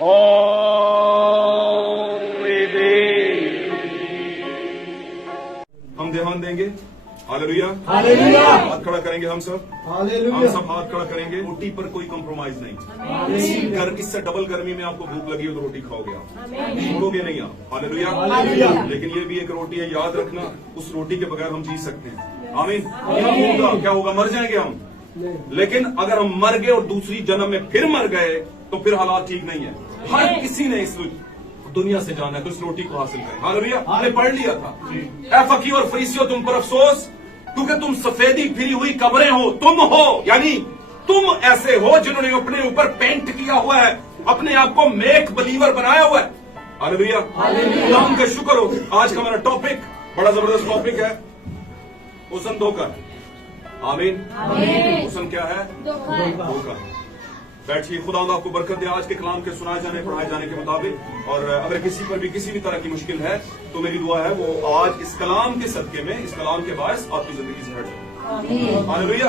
हम ध्यान देंगे। हालेलुया, हाथ खड़ा करेंगे हम सब हाथ खड़ा करेंगे। रोटी पर कोई कॉम्प्रोमाइज नहीं। इससे डबल गर्मी में आपको भूख लगी हो तो रोटी खाओगे आप, छोड़ोगे नहीं आप। हालेलुया। लेकिन ये भी एक रोटी है, याद रखना, उस रोटी के बगैर हम जी सकते हैं। आमीन। क्या होगा? मर जाएंगे हम। लेकिन अगर हम मर गए और दूसरी जन्म में फिर मर गए तो फिर हालात ठीक नहीं है। हर किसी ने इस दुनिया से जाना है तो इस रोटी को हासिल करें। हालेलुया। हमने पढ़ लिया था, ऐ फकीर और फरीसियों तुम पर अफसोस, क्योंकि तुम सफेदी फिरी हुई कब्रें हो। तुम हो यानी तुम ऐसे हो जिन्होंने अपने ऊपर पेंट किया हुआ है, अपने आप को मेक बिलीवर बनाया हुआ है। हालेलुया, खुदा का शुक्र हो। आज का मेरा टॉपिक बड़ा जबरदस्त टॉपिक है, हुस्न धोखा। आमीन। हुस्न क्या है? धोखा। बैठिए, खुदा आपको बरकत दे आज के कलाम के सुनाए जाने पढ़ाए जाने के मुताबिक। और अगर किसी पर भी किसी भी तरह की मुश्किल है तो मेरी दुआ है वो आज इस कलाम के सदके में, इस कलाम के बायस आपकी जिंदगी से हट जाए। हालेलुया।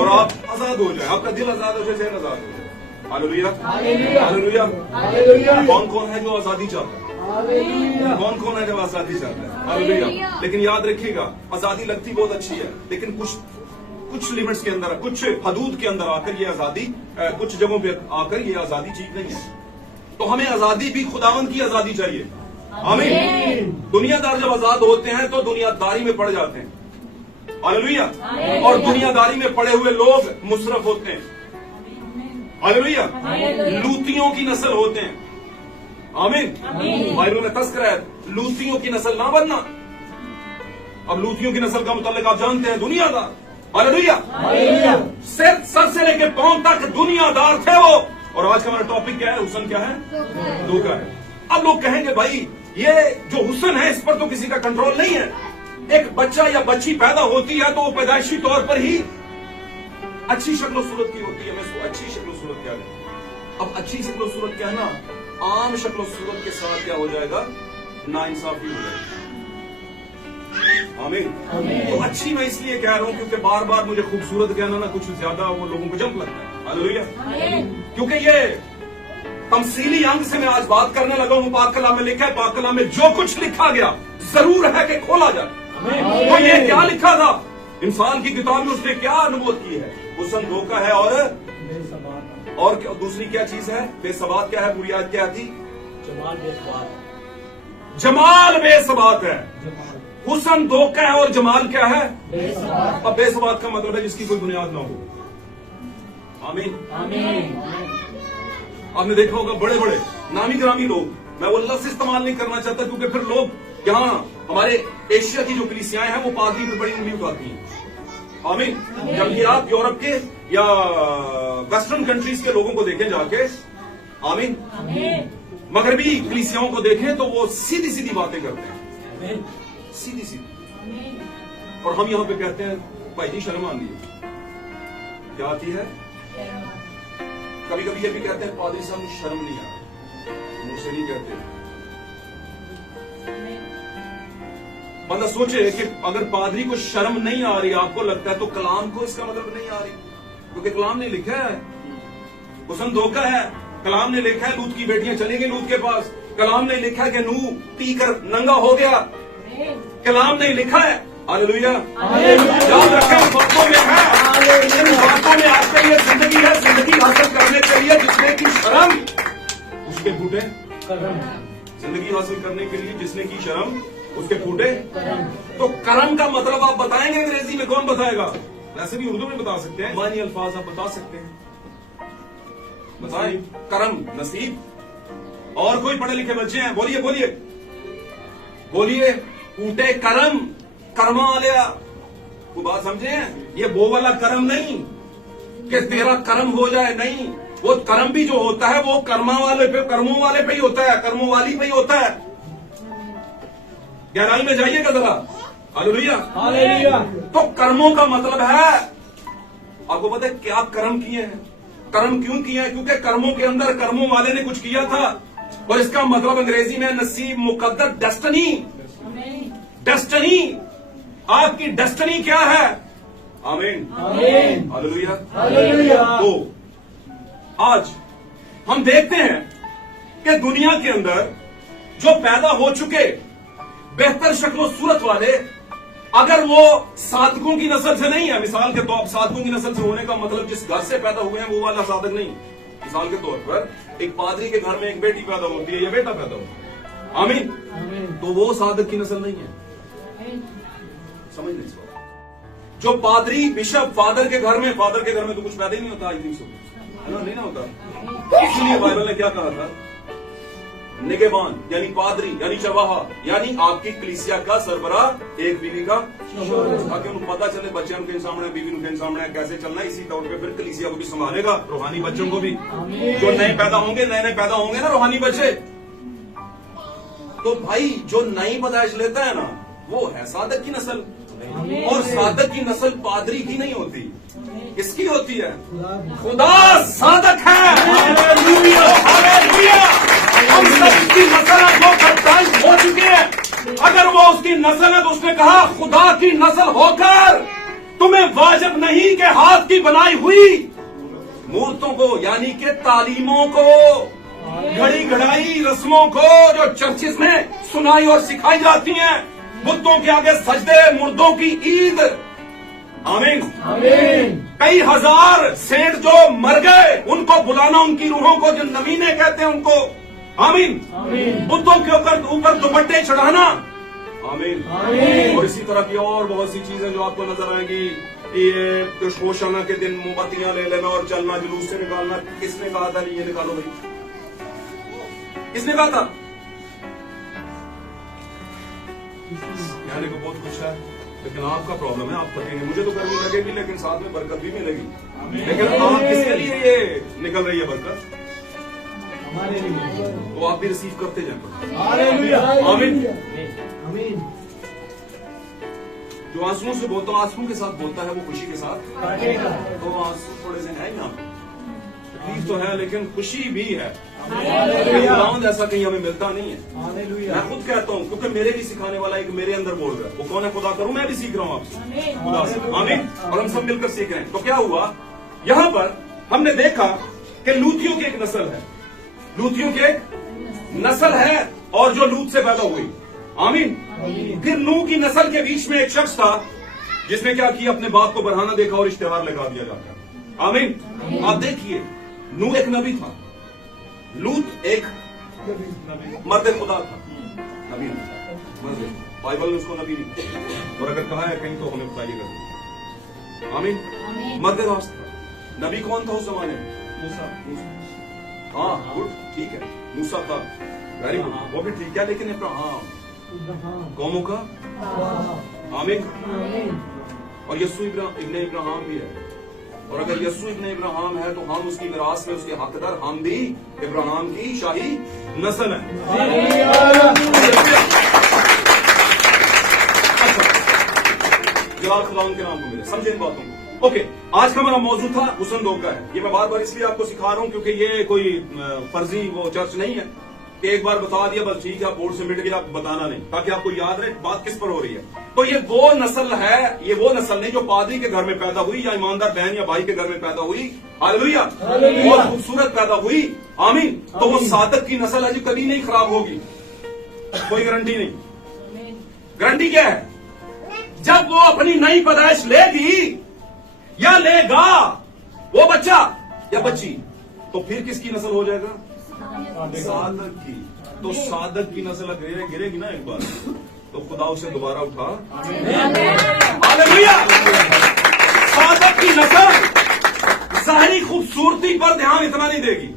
और आप आजाद हो जाए, आपका दिल आजाद हो जाए, जहन आजाद हो जाए। हालेलुया। हालेलुया। कौन कौन है जो आजादी चाहता है? कौन कौन है जो आजादी चाहता है? हालेलुया। लेकिन याद रखिएगा, आजादी लगती बहुत अच्छी है, लेकिन कुछ लिमिट्स के अंदर, कुछ हदूद के अंदर आकर ये आजादी, कुछ जगहों पे आकर ये आजादी ठीक नहीं है। तो हमें आजादी भी खुदावंद की आजादी चाहिए। आमीन। दुनियादार जब आजाद होते हैं तो दुनियादारी में पड़ जाते हैं। हालेलुया। और दुनियादारी में पड़े हुए लोग मुसरफ होते हैं। हालेलुया। लूतियों की नस्ल होते हैं। आमीन। बाइबल में तस्करा है, लूतियों की नस्ल ना बनना। अब लूतियों की नस्ल का मुताल्लिक आप जानते हैं, दुनियादार। हालेलुया। सर से लेके पांव तक दुनियादार थे वो। और आज का हमारा टॉपिक क्या है? हुस्न क्या है? धोखा है। अब लोग कहेंगे भाई ये जो हुस्न है इस पर तो किसी का कंट्रोल नहीं है। एक बच्चा या बच्ची पैदा होती है तो वो पैदाइशी तौर पर ही अच्छी शक्ल सूरत की होती है। मैं इसको अच्छी शक्ल सूरत क्या है? अब अच्छी शक्ल सूरत क्या है ना, आम शक्ल सूरत के साथ क्या हो जाएगा? नाइंसाफी हो जाएगी। आमीन। तो अच्छी मैं इसलिए कह रहा हूं क्योंकि बार बार मुझे खूबसूरत कहना ना कुछ ज्यादा वो लोगों को जंप लगता है। हालेलुया। क्योंकि ये तमसीली अंग से मैं आज बात करने लगा हूं। पाक कलाम में लिखा है, पाक कलाम में जो कुछ लिखा गया जरूर है कि खोला जाए। वो ये क्या लिखा था इंसान की किताब में, उसने क्या अनुभव की है? हुस्न धोखा है और दूसरी क्या चीज है? बेसबात क्या है? बुनियाद क्या थी? जमाल बेसबात है। हुस्न धोखा है और जमाल क्या है? अब बेसबात का मतलब है जिसकी कोई बुनियाद ना हो। आमीन। आपने देखा होगा बड़े बड़े नामी ग्रामी लोग, मैं वो लफ्ज इस्तेमाल नहीं करना चाहता क्योंकि फिर लोग यहाँ हमारे एशिया की जो कलीसियाएं हैं वो पादरी पर बड़ी उंगली उठाती हैं। आमीन। जब ये आप यूरोप के या वेस्टर्न कंट्रीज के लोगों को देखें जाके, आमीन, मगरबी कलीसियाओं को देखें तो वो सीधी सीधी बातें करते हैं, सीधी सीधी। और हम यहाँ पे कहते हैं भाई जी शर्म आती है। क्या आती है? कभी कभी ये भी कहते हैं पादरी साहब शर्म नहीं आ रही, मुझसे नहीं कहते। बंदा सोचे कि अगर पादरी को शर्म नहीं आ रही, आपको लगता है तो कलाम को इसका मतलब नहीं आ रही, क्योंकि कलाम ने लिखा है हुस्न धोखा है। कलाम ने लिखा है लूत की बेटियां चली गई लूत के पास। कलाम ने लिखा है कि नूह पीकर नंगा हो गया। कलाम ने लिखा है। हालेलुया। याद रखें बातों में है, इन बातों में आपके लिए जिंदगी है। जिंदगी हासिल करने के लिए जिसने की शर्म उसके फूटे, जिंदगी हासिल करने के लिए जिसने की शर्म उसके फूटे। तो करम का मतलब आप बताएंगे अंग्रेजी में? कौन बताएगा? वैसे भी उर्दू में बता सकते हैं, मानी अल्फाज आप बता सकते हैं। बताएं करम, नसीब। और कोई पढ़े लिखे बच्चे हैं? बोलिए बोलिए बोलिए। फूटे करम, कर्मा लिया। वो बात समझे हैं? ये वो वाला करम नहीं कि तेरा कर्म हो जाए, नहीं। वो कर्म भी जो होता है वो कर्मा वाले पे, कर्मों वाले पे ही होता है, कर्मों वाली पे ही होता है। गहराई में जाइएगा जरा। हालेलुया। तो कर्मों का मतलब है, आपको पता है क्या कर्म किए हैं? कर्म क्यों किए हैं? क्योंकि कर्मों के अंदर कर्मों वाले ने कुछ किया था। और इसका मतलब अंग्रेजी में नसीब, मुकद्दर, डेस्टिनी। डेस्टिनी, आपकी डेस्टिनी क्या है? आमीन। हालेलुया। तो आज हम देखते हैं کہ دنیا کے اندر جو پیدا ہو چکے بہتر شکل و صورت والے اگر وہ صادقوں کی نسل سے نہیں ہے، مثال کے طور پر صادقوں کی نسل سے ہونے کا مطلب جس گھر سے پیدا ہوئے ہیں وہ والا صادق نہیں. مثال کے طور پر ایک پادری کے گھر میں ایک بیٹی پیدا ہوتی ہے یا بیٹا پیدا ہوتا ہے، آمین، تو وہ صادق کی نسل نہیں ہے. سمجھ نہیں سکتا. جو پادری بشپ فادر کے گھر میں تو کچھ پیدا ہی نہیں ہوتا، نہیں نہ ہوتا. اس لیے بائبل نے کیا کہا تھا؟ نگہبان یعنی پادری یعنی چواہا یعنی آپ کی کلیسیا کا سربراہ ایک بیوی کا تاکہ ان کو پتا چلے بچے ان کے سامنے بیوی ان کے سامنے کیسے چلنا ہے. اسی طور پہ پھر کلیسیا کو بھی سنبھالے گا، روحانی بچوں کو بھی جو نئے پیدا ہوں گے نا روحانی بچے. تو بھائی جو نئی پیدائش لیتا ہے نا وہ ہے صادق کی نسل، اور صادق کی نسل پادری کی نہیں ہوتی، کس کی ہوتی ہے؟ خدا صادق ہے. ہم سب اس کی نسل ہے جو پیدائش ہو چکے ہیں. اگر وہ اس کی نسل ہے تو اس نے کہا خدا کی نسل ہو کر تمہیں واجب نہیں کہ ہاتھ کی بنائی ہوئی مورتوں کو یعنی کہ تعلیموں کو، گھڑی گھڑائی رسموں کو جو چرچز میں سنائی اور سکھائی جاتی ہیں، بتوں کے آگے سجدے، مردوں کی عید، آمین. کئی ہزار سینٹ جو مر گئے ان کو بلانا، ان کی روحوں کو جو نمینے کہتے ہیں ان کو، آمین. بتوں کے اوپر دوپٹے چڑھانا، آمین. اور اسی طرح کی اور بہت سی چیزیں جو آپ کو نظر آئیں گی. یہ شوشانہ کے دن موم بتیاں لے لینا اور چلنا، جلوس سے نکالنا. کس نے کہا تھا یہ نکالو بھائی؟ کس نے کہا تھا؟ یعنی کہ بہت کچھ ہے لیکن آپ کا پرابلم ہے، آپ تھکیں گے. مجھے تو گرمی لگے گی لیکن ساتھ میں برکت بھی ملے گی. لیکن آپ کس کے لیے یہ نکل رہی ہے برکت؟ تو آپ بھی ریسیو کرتے جائیں. آمین. جو آنسوؤں سے بولتا ہوں، آنسوؤں کے ساتھ بولتا ہے وہ خوشی کے ساتھ. تو آنسو تھوڑے سے ہیں یہاں، تکلیف تو ہے لیکن خوشی بھی ہے. ایسا کہیں ہمیں ملتا نہیں ہے. میں خود کہتا ہوں کیونکہ میرے بھی سکھانے والا ایک میرے اندر بول رہا ہے. وہ کون ہے؟ خدا کروں میں بھی سیکھ رہا ہوں آپ سے، خدا سے. آمین. اور ہم سب مل کر سیکھ رہے ہیں. تو کیا ہوا یہاں پر ہم نے دیکھا کہ لوتیوں کی ایک نسل ہے، لوتیوں کی ایک نسل ہے اور جو لوت سے پیدا ہوئی، آمین. پھر نوح کی نسل کے بیچ میں ایک شخص تھا جس نے کیا کیا؟ اپنے باپ کو برہنہ دیکھا اور اشتہار لگا دیا جاتا ہے. آمین. آپ دیکھیے نوح ایک نبی تھا، لوط ایک مرد خدا تھا. نبی مرد، بائبل نے اس کو نبی نہیں، اور اگر کہا ہے کہیں تو ہمیں بتائیے گا. آمین. مرد راست تھا. نبی کون تھا اس زمانے میں؟ ہاں گڈ، ٹھیک ہے. موسیٰ تھا، ویری گڈ، وہ بھی ٹھیک ہے. لیکن ابراہیم قوموں کا، آمین. اور یسوع ابن ابراہیم بھی ہے. اور اگر یسوع ابن ابراہیم ہے تو ہم اس کی میراث میں اس کے حقدار، ہم بھی ابراہیم کی شاہی نسل ہیں. جلال خدا ان کے نام کو ملے. سمجھے ان باتوں کو؟ اوکے. آج کا ہمارا موضوع تھا حسن دھوکہ ہے. یہ میں بار بار اس لیے آپ کو سکھا رہا ہوں کیونکہ یہ کوئی فرضی وہ چرچ نہیں ہے کہ ایک بار بتا دیا بس ٹھیک ہے بورڈ سے مٹ گیا، بتانا نہیں، تاکہ آپ کو یاد رہے بات کس پر ہو رہی ہے. تو یہ وہ نسل ہے، یہ وہ نسل نہیں جو پادری کے گھر میں پیدا ہوئی یا ایماندار بہن یا بھائی کے گھر میں پیدا ہوئی، ہاللویا، بہت خوبصورت پیدا ہوئی، آمین. تو وہ صادق کی نسل ہے جو کبھی نہیں خراب ہوگی، کوئی گارنٹی نہیں. گارنٹی کیا ہے؟ جب وہ اپنی نئی پیدائش لے گی یا لے گا وہ بچہ یا بچی، تو پھر کس کی نسل ہو جائے گا؟ صادق کی. تو صادق کی نسل گرے گی نا ایک بار تو خدا اسے دوبارہ اٹھا. ہاللویا. صادق کی نسل ظاہری خوبصورتی پر دھیان اتنا نہیں دے گی،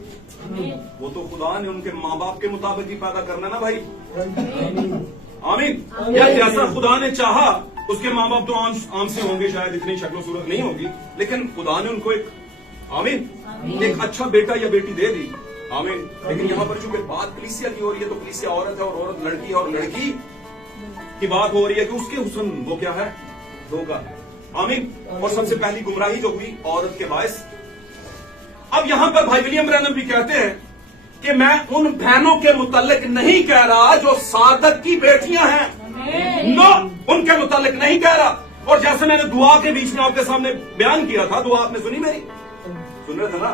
وہ تو خدا نے ان کے ماں باپ کے مطابق ہی پیدا کرنا نا بھائی. آمین. یا جیسا خدا نے چاہا، اس کے ماں باپ تو عام سے ہوں گے، شاید اتنی شکل و صورت نہیں ہوگی، لیکن خدا نے ان کو ایک، آمین، ایک اچھا بیٹا یا بیٹی دے دی. آمین. لیکن یہاں پر چونکہ بات کلیسیا کی ہو رہی ہے تو کلیسیا عورت ہے اور عورت لڑکی ہے، اور لڑکی کی بات ہو رہی ہے کہ اس کے حسن وہ کیا ہے؟ دھوکہ. آمین. اور سب سے پہلی گمراہی جو ہوئی عورت کے باعث. اب یہاں پر بھائی ولیم برینم بھی کہتے ہیں کہ میں ان بہنوں کے متعلق نہیں کہہ رہا جو صادق کی بیٹیاں ہیں، نو، ان کے متعلق نہیں کہہ رہا. اور جیسے میں نے دعا کے بیچ میں آپ کے سامنے بیان کیا تھا، دعا آپ نے سنی میری؟ सुन रहे थे ना?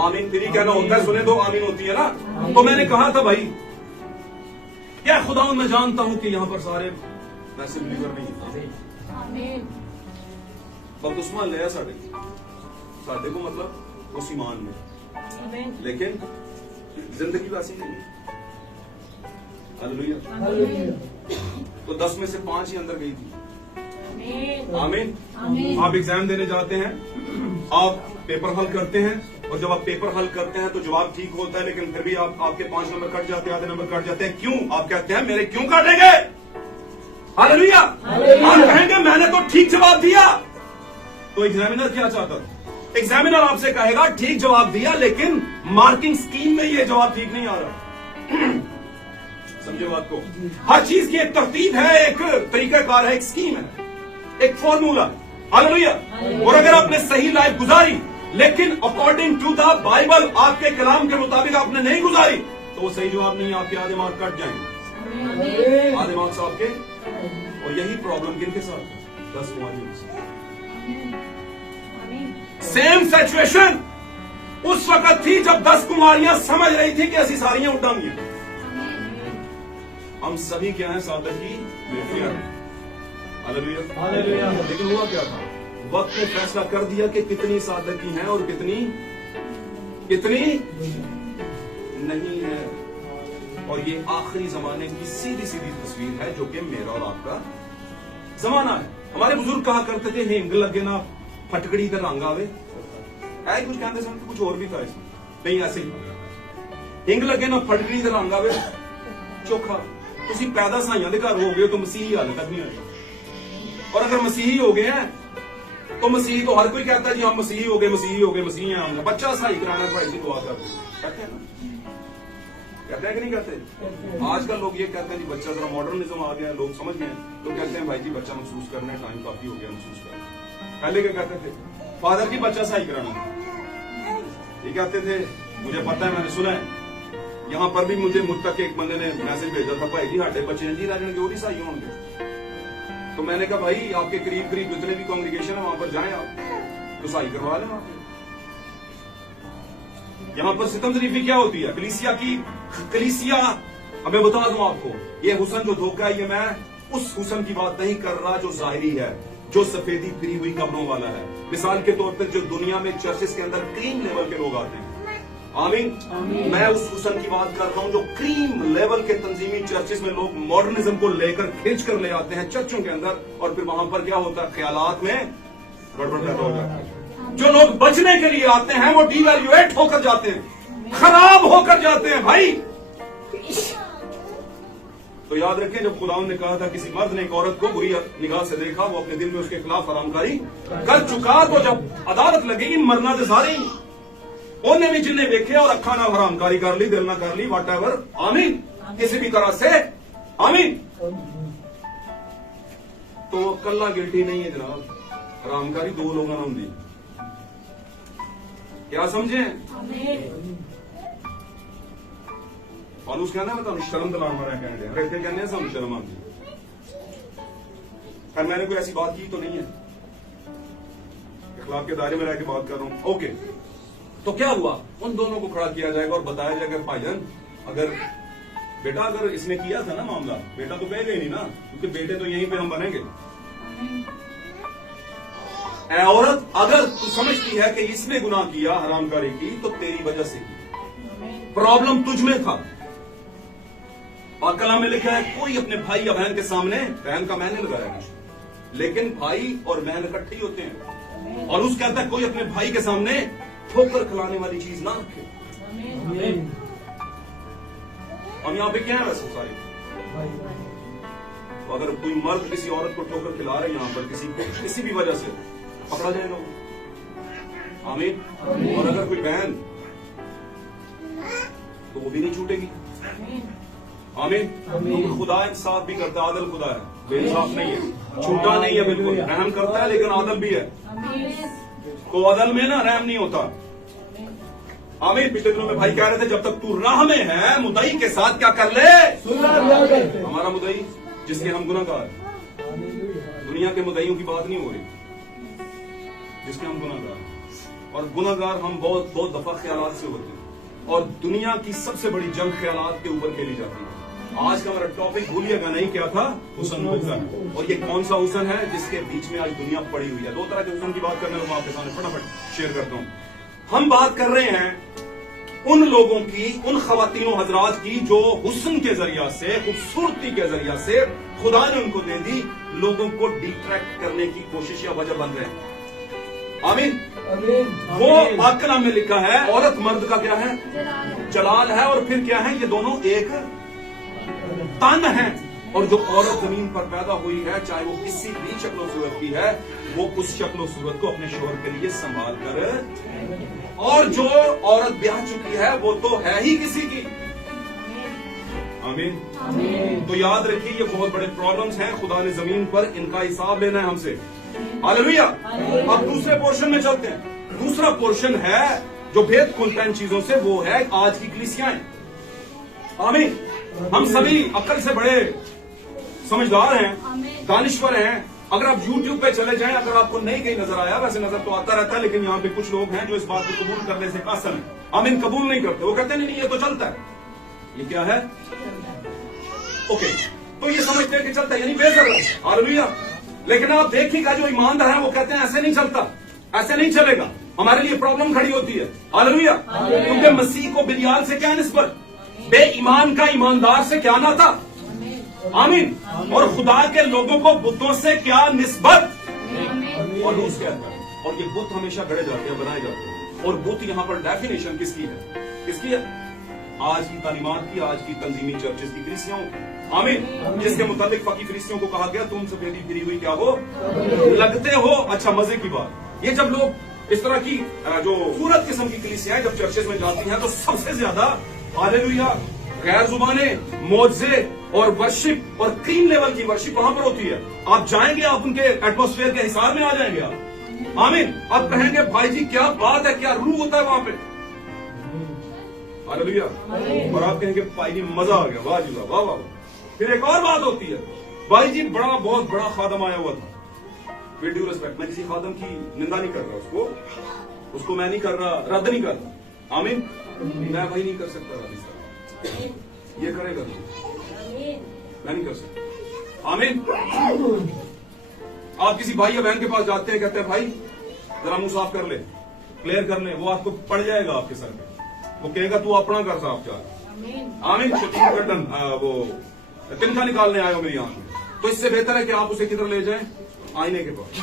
आमीन फिर ही कहना होता है, सुने तो आमीन होती है ना। तो मैंने कहा था भाई क्या खुदा मैं जानता हूं कि यहाँ पर सारे वैसे बिलीवर नहीं है, बदुस्मान लिया साढ़े को मतलब उस ईमान में, लेकिन जिंदगी वैसी नहीं है। हालेलुया। तो 10 में से 5 ही अंदर गई थी। आमीन। आप एग्जाम देने जाते हैं, आप पेपर हल करते हैं, और जब आप पेपर हल करते हैं तो जवाब ठीक होता है, लेकिन फिर भी आपके 5 नंबर कट जाते हैं, आधे नंबर कट जाते हैं। क्यों? आप कहते हैं मेरे क्यों काटेंगे? हालेलुया। आप कहेंगे मैंने तो ठीक जवाब दिया। तो एग्जामिनर क्या चाहता था? एग्जामिनर आपसे कहेगा ठीक जवाब दिया, लेकिन मार्किंग स्कीम में ये जवाब ठीक नहीं आ रहा। समझे बात को? हर चीज की एक तरतीब है, एक तरीकाकार है, एक स्कीम है, एक फॉर्मूला। हालेलुया। और अगर आपने सही लाइफ गुजारी, लेकिन अकॉर्डिंग टू द बाइबल आपके कलाम के मुताबिक आपने नहीं गुजारी, तो वो सही जवाब नहीं, आपके आधे मार्क कट जाएंगे, आधे मार्क्स आपके। और यही प्रॉब्लम किनके साथ? 10 कुमारियों के साथ। सेम सिचुएशन उस वक्त थी जब 10 कुमारियां समझ रही थी कि ऐसी सारियां उठांगी। हम सभी क्या हैं? साधक की बेटियां हैं। हालेलुया। लेकिन हुआ क्या था? वक्त ने फैसला कर दिया कि कितनी साधक की हैं और कितनी नहीं है। और ये आखिरी जमाने की सीधी सीधी तस्वीर है, जो कि मेरा और आपका जमाना है। हमारे बुजुर्ग कहा करते थे हिंग लगे ना फटकड़ी का रंग आवे, ऐ कुछ कहते थे, कुछ और भी था इसमें, नहीं ऐसे ही हिंग लगे ना फटकड़ी का रंग आवे चोखा। तुसी पैदा साइयां दे घर हो गए तो मसीही हाले तक नहीं आए, और अगर मसीही हो गए हैं तो मसीही तो हर कोई कहता है जी हम मसीही हो गए, मसीही हैं हमने। बच्चा सही कराना भाई जी दुआ कर कहते हैं ना, कहते हैं कि नहीं कहते? आजकल लोग ये कहते हैं जी बच्चा जरा मॉडर्निज्म आ गया, लोग समझ गए, तो कहते हैं भाई जी बच्चा महसूस करने टाइम काफी हो गया महसूस करना। पहले क्या कहते थे? फादर की बच्चा सही कराना, ये कहते थे। मुझे पता है, मैंने सुना है, यहाँ पर भी मुझ तक एक बंदे ने मैसेज भेजा था, भाई जी साढ़े बच्चे जी रह जाएंगे, वो भी सही होंगे। तो मैंने कहा भाई आपके करीब जितने भी कांग्रीगेशन है वहां पर जाएं आप, तो सही करवा लें वहां पे। यहाँ पर सितम शरीफी क्या होती है? कलीसिया मैं बता दूं आपको, ये हुसन जो धोखा है, ये मैं उस हुसन की बात नहीं कर रहा जो जाहिरी है, जो सफेदी फिरी हुई कब्रों वाला है। मिसाल के तौर पर जो दुनिया में चर्चेस के अंदर क्रीम लेवल के लोग आते हैं, आमीन, मैं उस हुसन की बात कर रहा हूं जो क्रीम लेवल के तंजीमी चर्चेस में लोग मॉडर्निज्म को लेकर खींच कर ले आते हैं चर्चों के अंदर, और फिर वहां पर क्या होता है? ख्यालात में गड़बड़ पैदा हो जाता है। जो लोग बचने के लिए आते हैं वो डिवैल्यूएट होकर जाते हैं, खराब होकर जाते हैं भाई। तो याद रखें, जब खुदा ने कहा था किसी मर्द ने एक औरत को बुरी निगाह से देखा, वो अपने दिल में उसके खिलाफ हरामकारी कर चुका, तो जब अदालत लगेगी मरना तो सारे उन्हें भी जिन्हें देखे और अखा ना हरामकारी कर ली, दिल ना कर ली, वट एवर, आमीन, किसी भी तरह से, आमीन। तो कल्ला गिल्टी नहीं है जनाब, हरामकारी 2 लोगों ने होंगी। क्या समझे? पौलुस कहना मैं तुम शर्म दिला मारा कहने हर इतने कहने हम शर्म आती। खैर मैंने कोई ऐसी बात की तो नहीं है, इखलाक के दायरे में रह के बात कर रहा हूं। ओके, तो क्या हुआ? उन दोनों को खड़ा किया जाएगा और बताया जाएगा भाईजान अगर इसने किया था ना मामला, बेटा तो कहेगा ही नहीं ना, क्योंकि बेटे तो यहीं पे हम बनेंगे। औरत अगर तू समझती है कि इसने गुनाह किया हरामकारी की, तो तेरी वजह से की, प्रॉब्लम तुझ में था। और कलाम में लिखा है कोई अपने भाई या बहन के सामने, बहन का मैंने लगाया कुछ, लेकिन भाई और बहन इकट्ठे ही होते हैं। और उस कहता है कोई अपने भाई के सामने ठोकर खिलाने वाली चीज ना रखे। हम यहाँ पे क्या है वैसे सारे? तो अगर कोई मर्द किसी औरत को ठोकर खिला रहे यहाँ पर किसी भी वजह से, पकड़ा जाएगा वो, आमीन। और अगर कोई बहन, तो वो भी नहीं छूटेगी, आमीन। तो खुदा इंसाफ भी करता है, आदल खुदा है, बेइंसाफ नहीं है, छूटा नहीं है, बिल्कुल रहम करता है, लेकिन आदल भी है। तो आदल में ना रहम नहीं होता, आमीन। पिछले दिनों में भाई कह रहे थे जब तक तू राह में है मुदई के साथ क्या कर ले? हमारा मुदई जिसके हम गुनाहगार, दुनिया के मुदईयों की बात नहीं हो रही, जिसके हम गुनाहगार। और गुनाहगार हम बहुत बहुत दफा ख्यालात से होते हैं, और दुनिया की सबसे बड़ी जंग ख्यालात के ऊपर खेली जाती है। आज का हमारा टॉपिक भूलिएगा नहीं, क्या था? हुस्न। और ये कौन सा हुस्न है जिसके बीच में आज दुनिया पड़ी हुई है? दो तरह के हुस्न की बात करने लगा, आपके सामने फटाफट शेयर करता हूँ। हम बात कर रहे हैं उन लोगों की, उन खवातीनों हजरात की जो हुस्न के जरिया से, खूबसूरती के जरिया से खुदा ने उनको दे दी, लोगों को डिट्रैक्ट करने की कोशिश या वजह बन रहे हैं। आमीन। वो पाक कलाम में लिखा है, औरत मर्द का क्या है? जलाल है। और फिर क्या है? ये दोनों एक तन है। और जो औरत जमीन पर पैदा हुई है, चाहे वो किसी भी शक्लो सूरत की है, वो उस शक्लो सूरत को अपने शोहर के लिए संभाल कर, और जो औरत ब्याह चुकी है वो तो है ही किसी की। आमीन। तो याद रखिए, ये बहुत बड़े प्रॉब्लम्स हैं, खुदा ने जमीन पर इनका हिसाब लेना है हमसे। हालेलुया। अब दूसरे पोर्शन में चलते हैं। दूसरा पोर्शन है जो भेद खुलता है इन चीजों से, वो है आज की कलीसियाएं। आमीन। हम सभी अक्ल से बड़े समझदार हैं, दानिश्वर हैं। अगर आप YouTube पे चले जाएं, अगर आपको नहीं कहीं नजर आया, वैसे नजर तो आता रहता है, लेकिन यहाँ पे कुछ लोग हैं जो इस बात को कबूल करने से कासल हैं। आमीन। कबूल नहीं करते, वो कहते हैं नहीं ये तो चलता है। ये क्या है? ओके, तो ये समझते हैं कि चलता है, यानी बेजर। हालेलुया। लेकिन आप देखिएगा, जो ईमानदार है वो कहते हैं ऐसे नहीं चलता, ऐसे नहीं चलेगा, हमारे लिए प्रॉब्लम खड़ी होती है। हालेलुया। क्योंकि मसीह को बिलियाल से क्या निस्बत, बेईमान का ईमानदार से क्या नाता। आमीन। और खुदा के लोगों को बुतों से क्या निस्बत। और रूस कहता है, और ये बुत हमेशा गढ़े जाते हैं, बनाए जाते हैं। और बुत यहाँ पर डेफिनेशन किसकी है? किसकी है? आज की तालीमात की, आज की तंजीमी चर्चेस की, कलीसियाओं। आमीन। जिसके मुताबिक फकी फरिश्तियों को कहा गया, तुम सफेदी फिरी हुई क्या हो लगते हो। अच्छा, मजे की बात, ये जब लोग इस तरह की जो सूरत किस्म की कलीसियाएं जब चर्चेस में जाती हैं, तो सबसे ज्यादा हालेलुया, गैर जुबाने, मोजे और वर्शिप और क्रीम लेवल की वर्शिप वहां पर होती है। आप जाएंगे, आप उनके एटमॉस्फेयर के हिसाब में आ जाएंगे आप। आमीन। आप कहेंगे भाई जी क्या बात है, क्या रूह होता है वहां पे। हालेलुया। और आप कहेंगे भाई जी मजा आ गया, वाह जी वाह, वाह वाह। फिर एक और बात होती है, भाई जी बहुत बड़ा खादम आया हुआ था। विद ड्यू रिस्पेक्ट, मैं किसी खादम की निंदा नहीं कर रहा, उसको मैं नहीं कर रहा, रद्द नहीं कर रहा। आमीन। मैं वही नहीं कर सकता रद्द, ये करेगा मैं नहीं कर सकता। आमीन। आप किसी भाई या बहन के पास जाते हैं, कहते हैं भाई जरा मुंह साफ कर ले, क्लियर कर ले, वो आपको पड़ जाएगा आपके सर पे, वो कहेगा तू अपना कर साफ चार। आमीन। शतीन गर्दन वो तिनका निकालने आए हो मेरी आंख में, तो इससे बेहतर है कि आप उसे किधर ले जाएं? आईने के पास।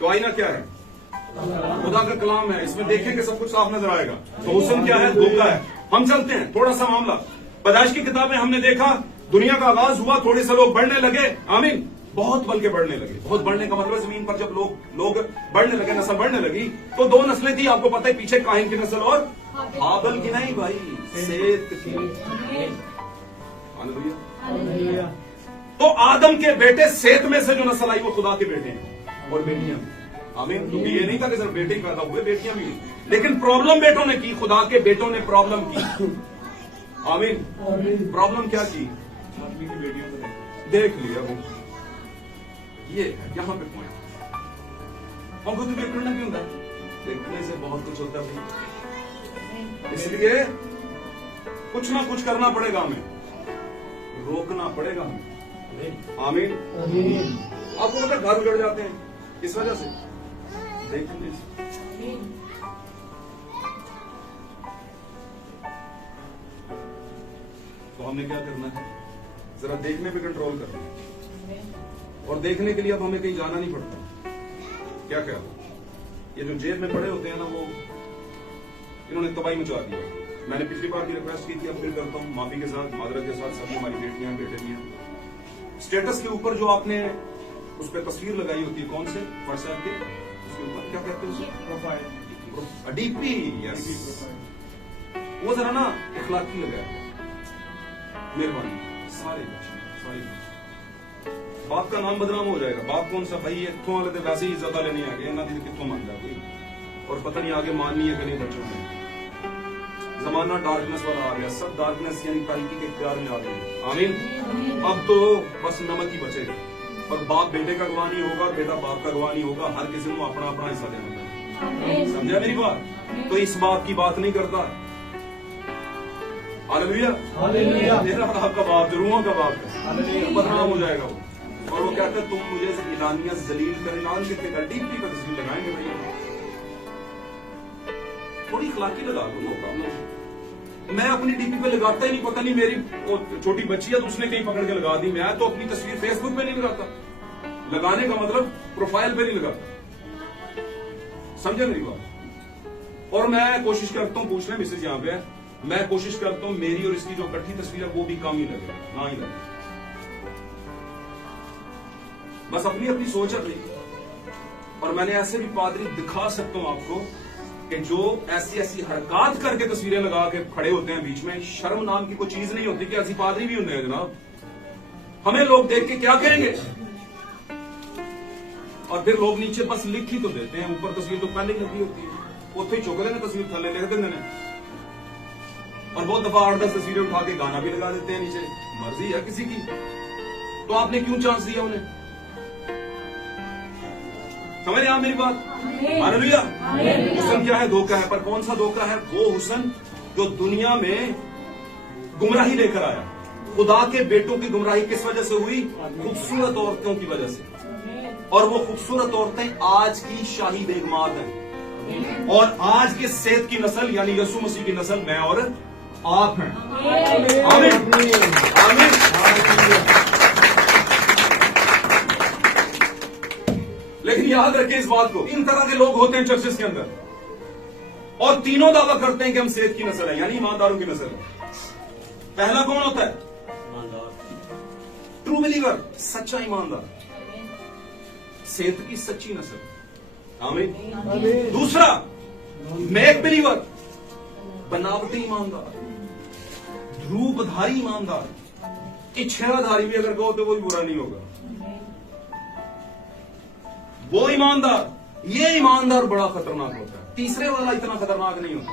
तो आईना क्या है? खुदा का कलाम है, इसमें देखेंगे सब कुछ साफ नजर आएगा। तो हुस्न क्या है? धोखा है। हम चलते हैं थोड़ा सा मामला। पैदाइश की किताब में हमने देखा, दुनिया का आगाज हुआ, थोड़े से लोग बढ़ने लगे। आमीन। बहुत बल्कि बढ़ने लगे। बहुत बढ़ने का मतलब जमीन पर जब लोग बढ़ने लगे, नस्ल बढ़ने लगी, तो दो नस्लें थी, आपको पता है, पीछे काहिन की नस्ल और हाबिल की नहीं भाई, सेत की। तो आदम के बेटे सेत में से जो नस्ल आई वो खुदा के बेटे हैं और बेटियां। आमीन। क्योंकि ये नहीं था कि सिर्फ बेटे ही पैदा हुए, बेटियां भी, लेकिन प्रॉब्लम बेटों ने की, खुदा के बेटों ने प्रॉब्लम की। आमीन। प्रॉब्लम क्या की? आदमी की बेटियों ने देख लिया। वो ये है यहां पे पॉइंट। हम खुद देखना क्यों होता है? देखने से बहुत कुछ होता है, इसलिए कुछ ना कुछ करना पड़ेगा हमें, रोकना पड़ेगा हमें। आमीन। आपको पता घर उजड़ जाते हैं इस वजह से, देखने से। तो हमने क्या करना है? जरा देखने पे कंट्रोल करना है, और देखने के लिए अब हमें कहीं जाना नहीं पड़ता। क्या क्या ये जो जेब में पड़े होते हैं ना, वो इन्होंने तबाही मचा दी। मैंने पिछली बार की रिक्वेस्ट की थी, अब फिर करता हूँ माफी के साथ, मादरत के साथ। सभी हमारी बेटियां बेटे भी हैं। स्टेटस के ऊपर जो आपने उस पर तस्वीर लगाई होती है, कौन से व्हाट्सएप के, उसके ऊपर क्या कहते हैं उसे? Profile, DP. यस, वो जरा ना इखलाकी लगाया, मेहरबानी। सारे बाप का नाम बदनाम हो जाएगा। बाप कौन सा भाई, इतों वाले तो वैसे ही इज्जत वाले नहीं आगे, ना कितों मान जाए कोई, और पता नहीं आगे माननी है कि नहीं बच्चों में। जमाना डार्कनेस वाला आ गया, सब डार्कनेस यानी तारीकी के इख्तियार में आ गए। आमीन। अब तो बस नमक ही बचेगा, और बाप बेटे का गवाह नहीं होगा, बेटा बाप का गवाह नहीं होगा, हर किसी को अपना अपना हिस्सा देना है। समझा मेरी बात? तो इस बात की बात नहीं करता। हालेलुया। मेरा आपका बाप जो रूहों का बाप है बदनाम हो जाएगा वो। और वो कहता है तुम मुझे इलानिया जलील कर ऐलान कितने का डीपी पर तस्वीर लगाएंगे भैया, थोड़ी इखलाकी लगा दो लोग। मैं अपनी डीपी पे लगाता ही नहीं, पता नहीं मेरी छोटी बच्ची है तो उसने कहीं पकड़ के लगा दी। मैं तो अपनी तस्वीर फेसबुक पे नहीं लगाता। लगाने का मतलब प्रोफाइल पे नहीं लगाता। समझे मेरी बात? और मैं कोशिश करता हूँ, पूछ रहे मिसेज यहाँ पे है, मैं कोशिश करता हूँ मेरी और इसकी जो इकट्ठी तस्वीर है वो भी कम ही लगे, ना ही लगे। बस अपनी अपनी सोच है भाई। और मैंने ऐसे भी पादरी दिखा सकता हूं आपको कि जो ऐसी ऐसी हरकत करके तस्वीरें लगा के खड़े होते हैं बीच में, शर्म नाम की कोई चीज नहीं होती कि ऐसी पादरी भी होते हैं जनाब। हमें लोग देख के क्या कहेंगे? और फिर लोग नीचे बस लिख ही तो देते हैं, ऊपर तस्वीर तो पहले ही लगी होती है, उत्थे चुक देने तस्वीर थले लिख देते हैं। और बहुत दफा 8-10 तस्वीरें उठा के गाना भी लगा देते हैं नीचे। मर्जी है किसी की, तो आपने क्यों चांस दिया उन्हें? समझ रहे आप मेरी बात? हालेलुया। हुस्न क्या है? धोखा है। पर कौन सा धोखा है? वो हुस्न जो दुनिया में गुमराही लेकर आया। खुदा के बेटों की गुमराही किस वजह से हुई? खूबसूरत औरतों की वजह से। और वो खूबसूरत औरतें आज की शाही बेगमात हैं, और आज के सेठ की नस्ल यानी यीशु मसीह की नस्ल मैं और आप हैं। आमीन आमीन। लेकिन याद रखें इस बात को, इन तरह के लोग होते हैं चर्चेस के अंदर, और तीनों दावा करते हैं कि हम सेठ की नस्ल है, यानी ईमानदारों की नस्ल है। पहला कौन होता है? ट्रू बिलीवर, सच्चा ईमानदार, सेठ की सच्ची नस्ल। आमीन। दूसरा मेक बिलीवर, बनावटी ईमानदार, ध्रुवधारी ईमानदार, इच्छाधारी भी अगर कहो तो वो भी बुरा नहीं होगा। वो ईमानदार, ये ईमानदार बड़ा खतरनाक होता है। तीसरे वाला इतना खतरनाक नहीं होता,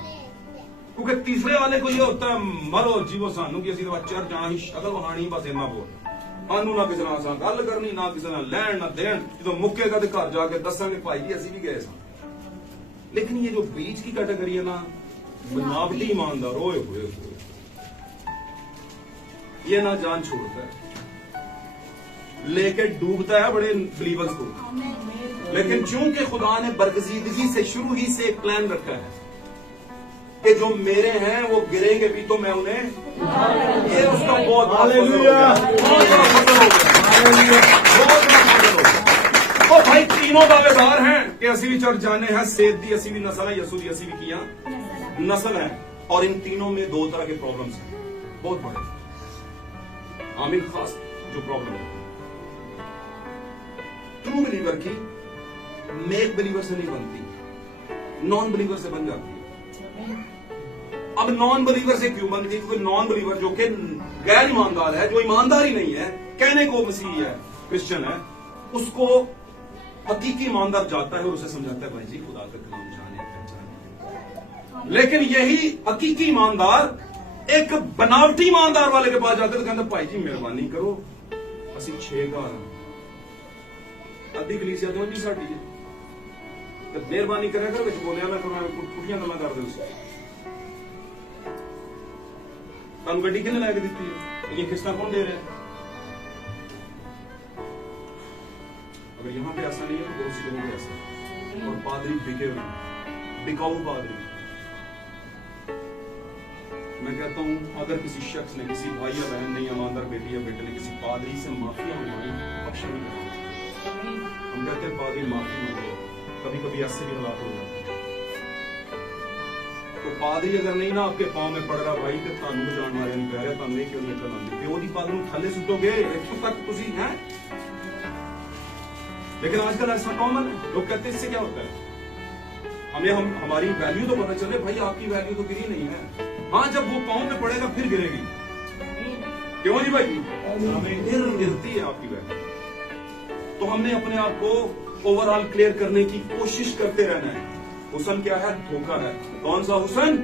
क्योंकि तीसरे वाले को ये होता है मरो जीवो सानू की असी चर जाना ही शक्ल वहानी बस इना बोल सानू ना किसी ना गल करनी ना किसी ना लैन ना देन, जो मुक्केगा तो घर जाके दसांगे भाई जी असी भी गए सा। लेकिन ये जो बीच की कैटेगरी है ना, बनावटी ईमानदार, ओए होए ये ना जान छोड़ता है, लेके डूबता है बड़े बिलीवर्स को। लेकिन चूंकि खुदा ने बरगजीदगी से शुरू ही से एक प्लान रखा है कि जो मेरे हैं वो गिरेंगे भी तो मैं उन्हें, ये उसका बहुत तो भाई तीनों दावेदार हैं कि असी भी चर्च जाने हैं, सेठ दी असी भी नस्ल है, यसू दी असी भी किया नस्ल है। और इन तीनों में दो तरह के प्रॉब्लम्स हैं बहुत बड़े। आमीन। खास जो प्रॉब्लम है ट्रू बिलीवर की मेक बिलीवर से नहीं बनती, नॉन बिलीवर से बन जाती है। अब नॉन बिलीवर से क्यों बनती? क्योंकि नॉन बिलीवर जो कि गैर ईमानदार है, जो ईमानदार ही नहीं है, कहने को मसीह है, क्रिश्चियन है, उसको हकीकी ईमानदार जाता है और उसे समझाता है भाई जी खुदा का कलाम जाने पहचाने। लेकिन यही हकीकी ईमानदार एक बनावटी ईमानदार वाले के पास जाते तो कहते भाई जी मेहरबानी करो असी 6 घर अद्धी कलीसिया तो जी साडी है, तो मेहरबानी करे कर बोलिया ना करो, पुठियां गल्लां कर दे उससे। तुहानू गड्डी किहने लै के दित्ती है? ये किस्तां कौन दे रहा है? अगर यहां पे ऐसा नहीं है तो बहुत सी जगह ऐसा है। और पादरी बिके हुए, बिकाऊ पादरी। मैं कहता हूं अगर किसी शख्स ने, किसी भाई या बहन ने, ईमानदार बेटी या बेटे ने किसी पादरी से माफी मांगी, बख्शा नहीं करना। हम कहते हैं पादरी माफी मांगे, कभी कभी ऐसे भी हालात हो जाते हैं। तो पादरी अगर नहीं ना आपके पांव में पड़ रहा भाई तो थानू बचाने वाले नहीं कह रहे, थानू ये क्यों नहीं अकल आती? प्यो दी पग नूं थल्ले सुटोगे इत्थों तक तुसी हैं। लेकिन आजकल ऐसा कॉमन है, लोग कहते हैं इससे क्या होता है? हमारी वैल्यू तो पता चले, भाई आपकी वैल्यू तो गिरी नहीं है। हाँ जब वो पांव पे पड़ेगा फिर गिरेगी, क्यों जी भाई? फिर गिरती है आपकी वैल्यू। तो हमने अपने आप को ओवरऑल क्लियर करने की कोशिश करते रहना है। हुस्न क्या है? धोखा है। कौन सा हुस्न?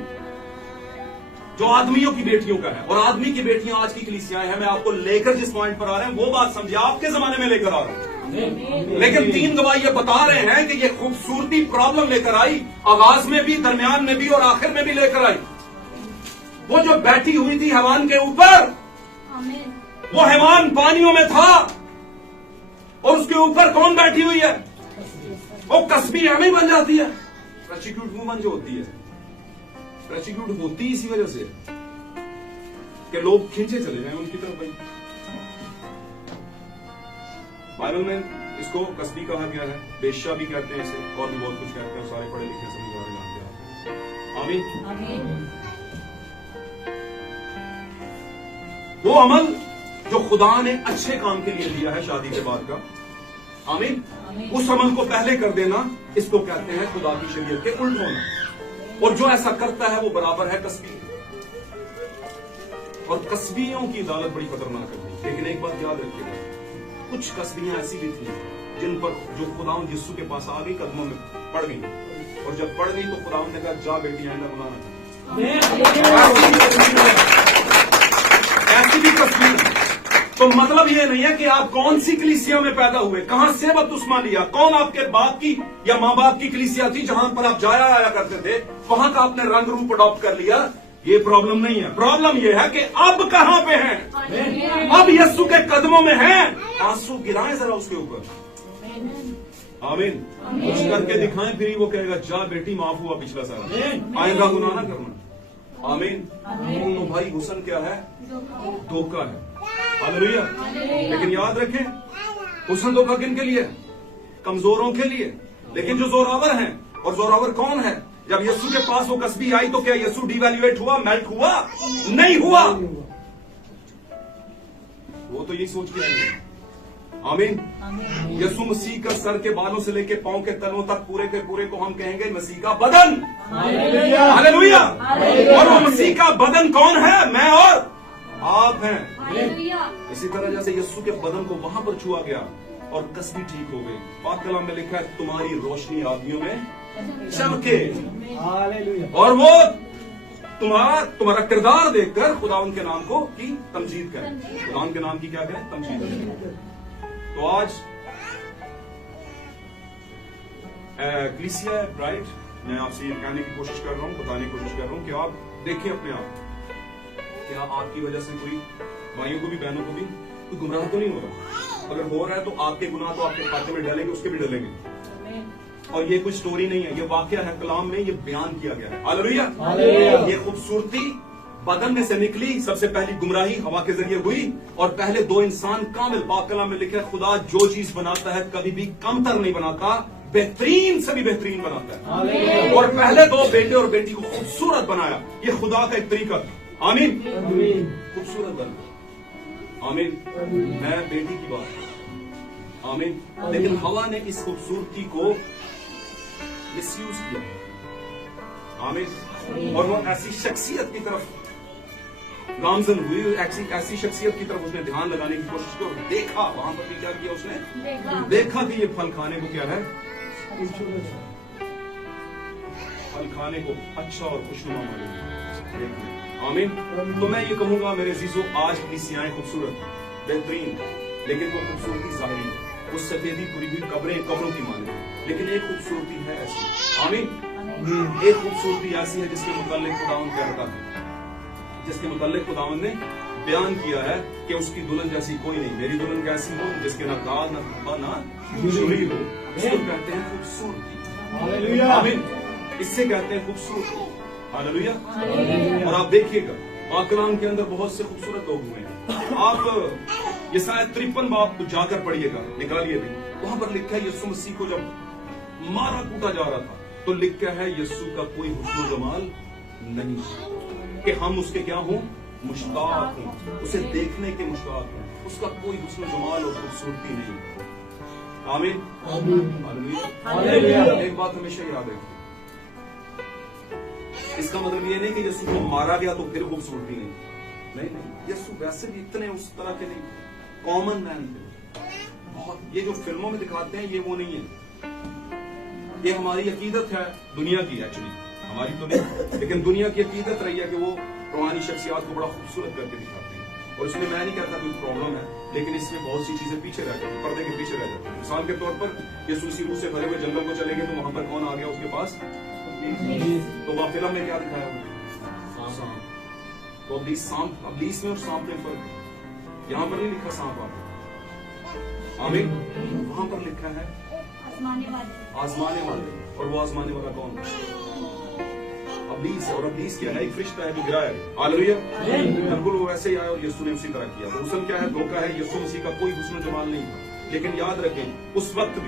जो आदमियों की बेटियों का है। और आदमी की बेटियां आज की कलीसियाएं हैं। मैं आपको लेकर जिस पॉइंट पर आ रहे हैं वो बात समझिए, आपके जमाने में लेकर आ रहा हूं। لیکن 3 گواہ یہ بتا رہے ہیں کہ یہ خوبصورتی پرابلم لے کر آئی، آغاز میں بھی، درمیان میں بھی اور آخر میں بھی لے کر آئی۔ وہ جو بیٹھی ہوئی تھی حیوان کے اوپر، وہ حیوان پانیوں میں تھا، اور اس کے اوپر کون بیٹھی ہوئی ہے؟ وہ کسبی ہمیں بن جاتی ہے۔ پرسیکیوٹ وومن جو ہوتی ہے، پرسیکیوٹ ہوتی اسی وجہ سے کہ لوگ کھینچے چلے جائیں ان کی طرف۔ بھائی بائبل میں اس کو کسبی کہا گیا ہے، بیشا بھی کہتے ہیں اسے، اور بھی بہت کچھ کہتے ہیں، سارے پڑھے لکھے سمجھ والے جانتے ہیں۔ آمین۔ وہ عمل جو خدا نے اچھے کام کے لیے دیا ہے شادی کے بعد کا، آمین، اس عمل کو پہلے کر دینا، اس کو کہتے ہیں خدا کی شریعت کے الٹ ہونا۔ اور جو ایسا کرتا ہے وہ برابر ہے کسبی، اور کسبیوں کی عدالت بڑی خطرناک ہے۔ لیکن ایک بات یاد رکھیے گا، کچھ کسبیاں ایسی بھی تھیں جن پر جو خداوند یسوع کے پاس آ گئی، قدموں میں پڑ گئی، اور جب پڑ گئی تو خداوند نے کہا جا بیٹی آئندہ بنانا۔ ایسی بھی کسبی۔ تو مطلب یہ نہیں ہے کہ آپ کون سی کلیسیا میں پیدا ہوئے، کہاں سے بپتسمہ لیا، کون آپ کے باپ کی یا ماں باپ کی کلیسیا تھی جہاں پر آپ جایا آیا کرتے تھے، وہاں کا آپ نے رنگ روپ اڈاپٹ کر لیا، یہ پرابلم نہیں ہے۔ پرابلم یہ ہے کہ اب کہاں پہ ہیں، اب یسوع کے قدموں میں ہیں۔ آنسو گرائیں ذرا اس کے اوپر، آمین، کچھ کر کے دکھائیں، پھر وہ کہے گا جا بیٹی معاف ہوا پچھلا سال، آئندہ گناہ نہ کرنا۔ آمین۔ دونوں بھائی حسن کیا ہے؟ دھوکہ ہے۔ ہاللیلویا۔ لیکن یاد رکھیں، حسن دھوکہ کن کے لیے؟ کمزوروں کے لیے۔ لیکن جو زوراور ہیں، اور زوراور کون ہے؟ جب یسوع کے پاس وہ کسبی آئی تو کیا یسوع ڈی ویلیویٹ ہوا، میلٹ ہوا؟ نہیں ہوا۔ وہ تو یہی سوچ کے آئی ہے۔ آمین۔ یسوع مسیح کا سر کے بالوں سے لے کے پاؤں کے تلوں تک پورے کے پورے کو ہم کہیں گے مسیح کا بدن۔ ہاللیلویا۔ اور وہ مسیح کا بدن کون ہے؟ میں اور آپ ہیں۔ اسی طرح جیسے یسوع کے بدن کو وہاں پر چھوا گیا اور کسبی ٹھیک ہو گئی، پاک کلام میں لکھا ہے تمہاری روشنی آدمیوں میں چمکے، اور وہ تمہارا کردار دیکھ کر خداوند کے نام کو کی تمجید کریں۔ خداوند کے نام کی کیا کریں؟ تمجید کریں۔ تو آج کلیسیا برائٹ، میں آپ سے یہ کہنے کی کوشش کر رہا ہوں، بتانے کی کوشش کر رہا ہوں کہ آپ دیکھیں اپنے آپ، کیا آپ کی وجہ سے کوئی بھائیوں کو بھی بہنوں کو بھی کوئی گمراہ تو نہیں ہو رہا؟ اگر ہو رہا ہے تو آپ کے گناہ تو آپ کے کھاتے میں ڈالیں گے، اس کے بھی ڈالیں گے۔ اور یہ کوئی سٹوری نہیں ہے، یہ واقعہ ہے، کلام میں یہ بیان کیا گیا ہے۔ ہاللیلویا۔ یہ خوبصورتی بدن میں سے نکلی، سب سے پہلی گمراہی ہوا کے ذریعے ہوئی، اور پہلے 2 انسان کامل، پاک کلام میں لکھا ہے خدا جو چیز بناتا ہے کبھی بھی کمتر نہیں بناتا، بہترین سے بھی بہترین بناتا ہے۔ اور پہلے 2 بیٹے اور بیٹی کو خوبصورت بنایا، یہ خدا کا ایک طریقہ تھا۔ آمین۔ خوبصورت بن، آمین۔ میں بیٹی کی بات، آمین۔ لیکن ہوا نے اس خوبصورتی کو مس یوز کیا، آمین، اور وہ ایسی شخصیت کی طرف گامزن ہوئی، ایسی شخصیت کی طرف اس نے دھیان لگانے کی کوشش کی، اور دیکھا وہاں پر بھی کیا کیا اس نے دیکھا کہ یہ پھل کھانے کو کیا ہے، پھل کھانے کو اچھا اور خوشنما معلوم ہے۔ آمین۔ تو میں یہ کہوں گا میرے عزیزو، آج کلیسیاں خوبصورت بہترین، لیکن وہ خوبصورتی ظاہری ہے، وہ سفیدی پوری ہوئی قبروں کی مانند ہے، لیکن ایک خوبصورتی ہے ایسی، آمین، ایک خوبصورتی ایسی ہے جس کے متعلق خداوند کہتا ہے، جس کے متعلق خداوند نے بیان کیا ہے کہ اس کی دلہن جیسی کوئی نہیں، میری دلہن کیسی ہو جس کے نہ داغ نہ دھبا نہ جھری ہو، اس کو کہتے ہیں خوبصورتی، آمین، اس سے کہتے ہیں خوبصورتی۔ ہاللیلویا۔ اور آپ دیکھیے گا پاک کلام کے اندر بہت سے خوبصورت لوگ ہوئے ہیں، آپ یسایا 53 باب جا کر پڑھیے گا، نکالیے بھی، وہاں پر لکھا ہے یسوع مسیح کو جب مارا کوٹا جا رہا تھا تو لکھا ہے یسوع کا کوئی حسن و جمال نہیں، کہ ہم اس کے کیا ہوں، مشتاق ہوں، اسے دیکھنے کے مشتاق ہوں، اس کا کوئی حسن و جمال اور خوبصورتی نہیں۔ آمین۔ ہاللیلویا۔ ایک بات ہمیشہ یاد رکھیں، اس کا مطلب یہ نہیں کہ یسوع کو مارا گیا تو پھر خوبصورتی نہیں، یسوع ویسے بھی اتنے اس طرح کے نہیں، کامن مین تھے بہت۔ یہ جو فلموں میں دکھاتے ہیں یہ وہ نہیں ہے، یہ ہماری عقیدت ہے دنیا کی، ایکچولی ہماری تو نہیں، لیکن دنیا کی عقیدت رہی ہے کہ وہ روحانی شخصیات کو بڑا خوبصورت کر کے دکھاتے ہیں۔ और इसमें मैं नहीं कहता कोई प्रॉब्लम है, लेकिन इसमें बहुत सी चीजें पीछे रह जाती, पर्दे के पीछे रह जाती है। मिसाल के तौर पर यीशु मसीह रूह से भरे हुए जंगल को चले गए, तो वहां पर कौन आ गया उसके पास? तो वहां फिल्म में क्या दिखाया हुआ? सांप। तो अबलीस में और सांप में फर्क है। यहाँ पर नहीं लिखा सांप आ गया, आमीन। वहां पर लिखा है आजमाने वाले, और वो आजमाने वाला कौन? अबलीस। और अबलीस क्या है? एक फरिश्ता है जो गिरा है। हालेलुया। बिल्कुल वो वैसे ही आया और यीशु ने उसी तरह किया। तो हुस्न क्या है? धोखा है। यीशु मसीह का कोई हुस्न जमाल नहीं था, लेकिन याद रखें उस वक्त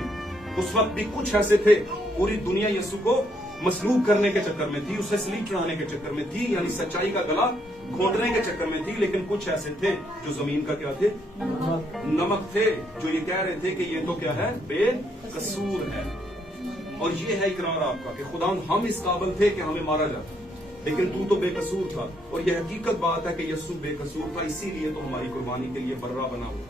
भी कुछ ऐसे थे, पूरी दुनिया यीशु को मसलूब करने के चक्कर में थी, उसे सलीब चढ़ाने के चक्कर में थी, यानी सच्चाई का गला घोंटने के चक्कर में थी। लेकिन कुछ ऐसे थे जो जमीन का क्या थे? नमक थे, जो ये कह रहे थे कि ये तो क्या है? बेकसूर है। और ये है इकरार आपका कि खुदा हम इस काबिल थे कि हमें मारा जाता, लेकिन तू तो बेकसूर था। और यह हकीकत बात है कि यीशु बेकसूर था, इसीलिए तो हमारी कुर्बानी के लिए बर्रा बना हुआ।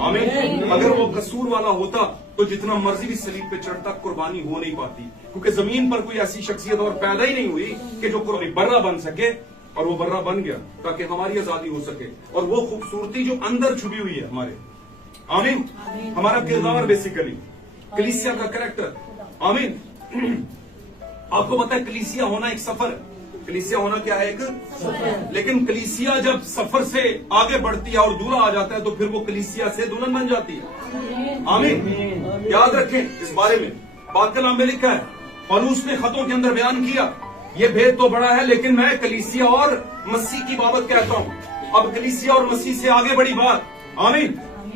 आमीन। अगर वो कसूर वाला होता तो जितना मर्जी भी सलीब पे चढ़ता कुर्बानी हो नहीं पाती, क्योंकि जमीन पर कोई ऐसी शख्सियत और पैदा ही नहीं हुई कि जो कुर्बानी बर्रा बन सके, और वो बर्रा बन गया ताकि हमारी आजादी हो सके। और वो खूबसूरती जो अंदर छुपी हुई है हमारे, आमीन, हमारा किरदार, बेसिकली कलीसिया का कैरेक्टर, आमीन। आपको पता है कलीसिया होना एक सफर है। कलीसिया होना क्या है? एक सफर। लेकिन कलीसिया जब सफर से आगे बढ़ती है और दूल्हा आ जाता है, तो फिर वो कलीसिया से दुल्हन बन जाती है। आमीन। याद रखें इस बारे में, पाक कलाम में लिखा है, पौलुस ने खतों के अंदर बयान किया, ये भेद तो बड़ा है, लेकिन मैं कलीसिया और मसीह की बाबत कहता हूँ। अब कलीसिया और मसीह से आगे बड़ी बात, आमीन।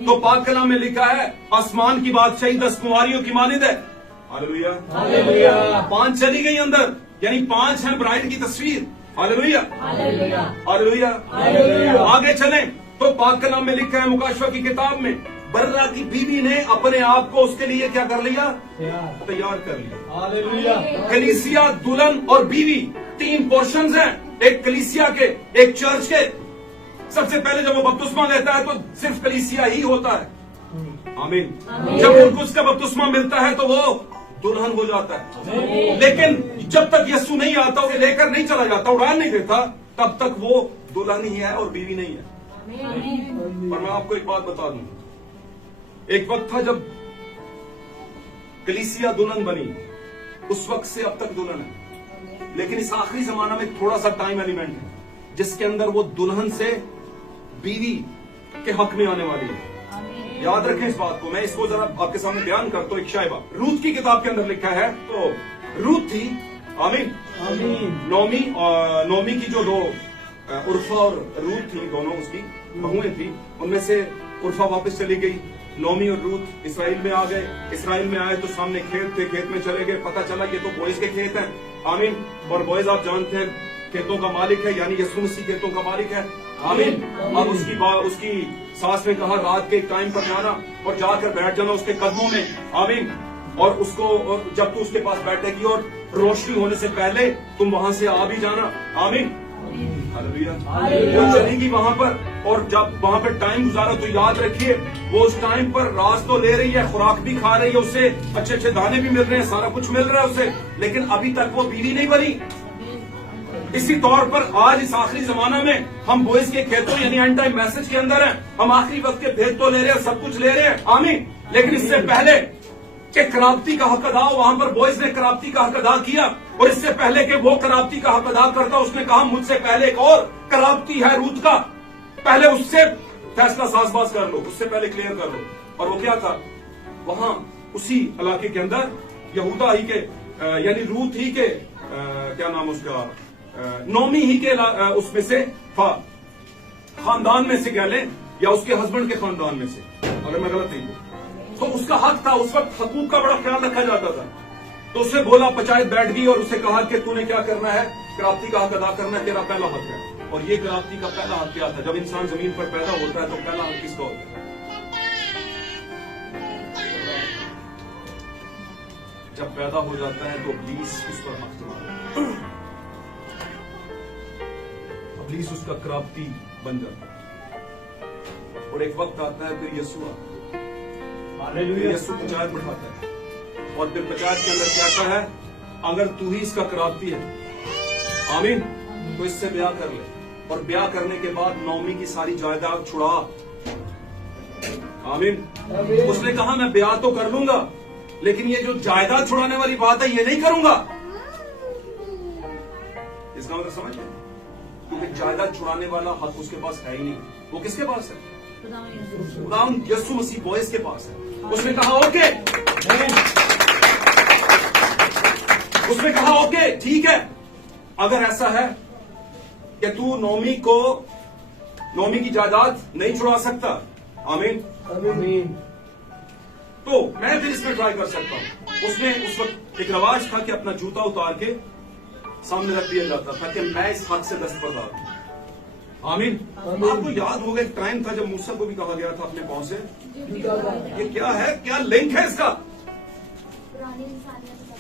तो पाक कलाम में लिखा है, आसमान की बादशाही 10 कुंवारियों की मानिंद है। Hallelujah, hallelujah. 5 चली गई अंदर, यानी 5 है ब्राइड की तस्वीर। Hallelujah, hallelujah, hallelujah. आगे चलें तो पाक कलाम में लिखा है, मुकाशवा की किताब में, बर्रा की बीवी ने अपने आप को उसके लिए क्या कर लिया? तैयार कर लिया। हालेलुया। कलीसिया, दुल्हन और बीवी, 3 पोर्शंस हैं एक कलीसिया के, एक चर्च के। सबसे पहले जब वो बपतिस्मा लेता है तो सिर्फ कलीसिया ही होता है, आमीन। जब उनको उसका बपतिस्मा मिलता है तो वो दुल्हन हो जाता है। लेकिन जब तक यीशु नहीं आता, उसे लेकर नहीं चला जाता, उड़ान नहीं देता, तब तक वो दुल्हन ही है और बीवी नहीं है। पर मैं आपको एक बात बता दूं, एक वक्त था जब कलीसिया दुल्हन बनी, उस वक्त से अब तक दुल्हन है। लेकिन इस आखिरी जमाना में थोड़ा सा टाइम एलिमेंट है, जिसके अंदर वो दुल्हन से बीवी के हक में आने वाली है। याद रखें इस बात को। मैं इसको जरा आपके सामने बयान करता हूं। एक शायबा रूथ की किताब के अंदर लिखा है, तो रूथ थी, आमीन, नोमी की जो 2 उर्फा और रूथ थी, दोनों उसकी बहुएं थी। उनमें से उर्फा वापस चली गई, नोमी और रूथ इसराइल में आ गए। इसराइल में आए तो सामने खेत थे, खेत में चले गए, पता चला ये तो बोयज के खेत हैं, आमीन। और बोयज आप जानते हैं खेतों का मालिक है, यानी यीशु मसीह खेतों का मालिक है, आमीन। अब उसकी सास ने कहा, रात के टाइम पर जाना और जाकर बैठ जाना उसके कदमों में, आमीन। और उसको, जब तू उसके पास बैठेगी और रोशनी होने से पहले तुम वहां से आ भी जाना, आमीन। हालेलुया। वो चलेगी वहां पर, और जब वहां पर टाइम गुजारा तो याद रखिए, वो उस टाइम पर राज तो ले रही है, खुराक भी खा रही है, उससे अच्छे अच्छे दाने भी मिल रहे हैं, सारा कुछ मिल रहा है उसे, लेकिन अभी तक वो बीवी नहीं बनी। इसी तौर पर आज इस आखिरी जमाना में हम बोइस के खेतों, यानी एंड टाइम मैसेज के अंदर हैं। हम आखिरी वक्त के भेद तो ले रहे हैं, सब कुछ ले रहे हैं, आमीन। लेकिन इससे पहले कि कराबती का हक अदा हो, वहां पर बोइस ने कराबती का हक अदा किया। और इससे पहले कि वो कराबती का हक अदा करता, उसने कहा, मुझसे पहले एक और कराबती है रूथ का, पहले उससे फैसला साजबाज कर लो, उससे पहले क्लियर कर लो। और वो क्या था? वहां उसी इलाके के अंदर यहूदा ही के, यानी रूथ ही के, क्या नाम उसका, नोमी ही के उसमें से था, खानदान में से कह लें, या उसके हस्बैंड के खानदान में से, अगर मैं गलत नहीं हूं। तो उसका हक था, उस वक्त हकूक का बड़ा ख्याल रखा जाता था। तो उससे बोला, पंचायत बैठ गई और उसे कहा कि तूने क्या करना है? कराबती का हक अदा करना तेरा पहला हक है। और ये कराबती का पहला हक क्या था? जब इंसान जमीन पर पैदा होता है तो पहला हक किसका होता है? जब पैदा हो जाता है तो इब्लीस उस पर हक जमाता है, इब्लीस उसका कराबती बन जाता है। और एक वक्त आता है फिर यीशु आता है, यीशु पंचायत बिठाता है, और फिर पंचायत के अंदर कहता है, अगर तू ही इसका कराबती है, आमीन, तो इससे ब्याह कर ले। اور ब्याह करने के बाद नौमी की सारी जायदाद छुड़ा। आमीन। उसने कहा मैं ब्याह तो कर लूंगा, लेकिन ये जो जायदाद छुड़ाने वाली बात है ये नहीं करूंगा। इसका मतलब समझ गए? क्योंकि जायदाद छुड़ाने वाला हक उसके पास है ही नहीं। वो किसके पास है? खुदावन यीशु मसीह बॉयज के पास है। उसने कहा ओके, उसने कहा ओके ठीक है, अगर ऐसा है कि तू नौमी की जायदाद नहीं छुड़ा सकता, आमीन, तो मैं फिर इसमें ट्राई कर सकता हूं। उसने उस वक्त एक रवाज था कि अपना जूता उतार के सामने रख दिया जाता था कि मैं इस हक से दस्तबरदार हूं। आमीन। आपको याद होगा एक टाइम था जब मूसा को भी कहा गया था अपने पांव से, ये क्या है, क्या लिंक है इसका?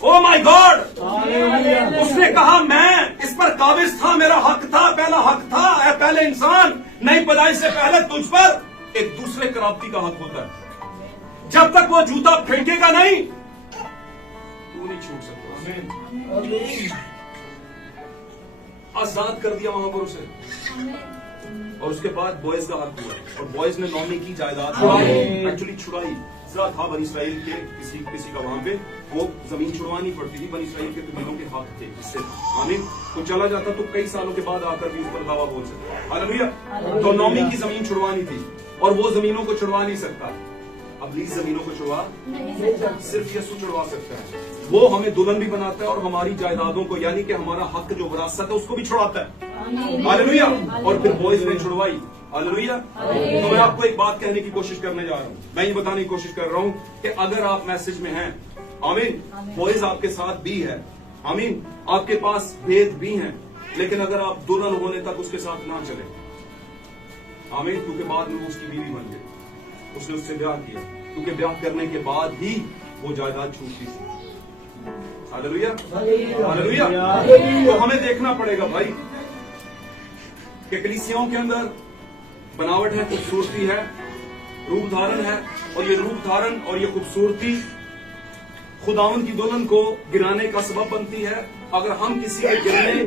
ओ माय गॉड, उसने कहा मैं इस पर काबिज था, मेरा हक था, पहला हक था, पहले इंसान नई पैदाइश से पहले तुझ पर एक दूसरे कराबती का हक होता है। जब तक वो जूता फेंकेगा नहीं तू नहीं छूट सकता। आजाद कर दिया वहां पर उसे, और उसके बाद बॉयज का हक हुआ और बॉयज ने नौमी की जायदाद एक्चुअली छुड़ाई। जरा था बनी इसराइल के किसी का वहां पे वो जमीन छुड़वानी पड़ती थी, बनी इसराइल के कबीलों के हक थे इससे। आमीन। तो चला जाता तो कई सालों के बाद आकर भी उस पर दावा बोल सकता। हालेलुया। तो नौमी की जमीन छुड़वानी थी और वो जमीनों को छुड़वा नहीं सकता। अब लीज जमीनों को छुड़वा सिर्फ यीशु छुड़वा सकता है। वो हमें दुल्हन भी बनाता है और हमारी जायदादों को, यानी कि हमारा हक जो विरासत है उसको भी छुड़ाता है। हालेलुया। और फिर बॉयज ने छुड़वाई। हालेलुया। तो मैं आपको एक बात कहने की कोशिश करने जा रहा हूं, मैं ये बताने की कोशिश कर रहा हूं कि अगर आप मैसेज में हैं, आमीन, बॉयज आपके साथ भी है, आमीन, आपके पास भेद भी हैं, लेकिन अगर आप दुल्हन होने तक उसके साथ ना चले, आमीन, क्योंकि बाद में वो उसकी बीवी बन गई, उसने उससे ब्याह किया, क्योंकि ब्याह करने के बाद ही वो जायदाद छूटती थी। हालेलुया। हालेलुया। तो हमें देखना पड़ेगा भाई कि कलीसियाओं के अंदर बनावट है, खूबसूरती है, रूप धारण है, और ये रूप धारण और ये खूबसूरती खुदावन की दुल्हन को गिराने का सबब बनती है। अगर हम किसी के गिरने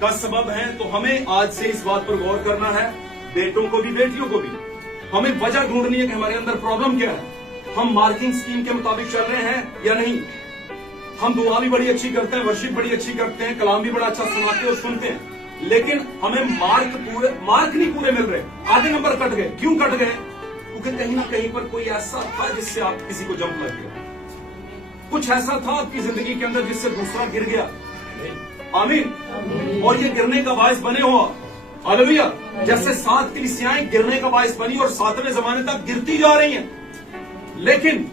का सबब हैं तो हमें आज से इस बात पर गौर करना है, बेटों को भी बेटियों को भी। हमें वजह ढूंढनी है कि हमारे अंदर प्रॉब्लम क्या है। हम मार्किंग स्कीम के मुताबिक चल रहे हैं या नहीं। हम दुआ भी बड़ी अच्छी करते हैं, वर्शिप बड़ी अच्छी करते हैं, कलाम भी बड़ा अच्छा सुनाते हैं और सुनते हैं, लेकिन हमें मार्क नहीं पूरे मिल रहे, आधे नंबर कट गए। क्यों कट गए? क्योंकि कहीं ना कहीं पर कोई ऐसा था जिससे आप किसी को जंप लग गया, कुछ ऐसा था आपकी जिंदगी के अंदर जिससे दूसरा गिर गया। आमीन। और ये गिरने का बायस बने हो। हालेलुया। जैसे 7 कलीसियाएं गिरने का बायस बनी और 7वें जमाने तक गिरती जा रही हैं, लेकिन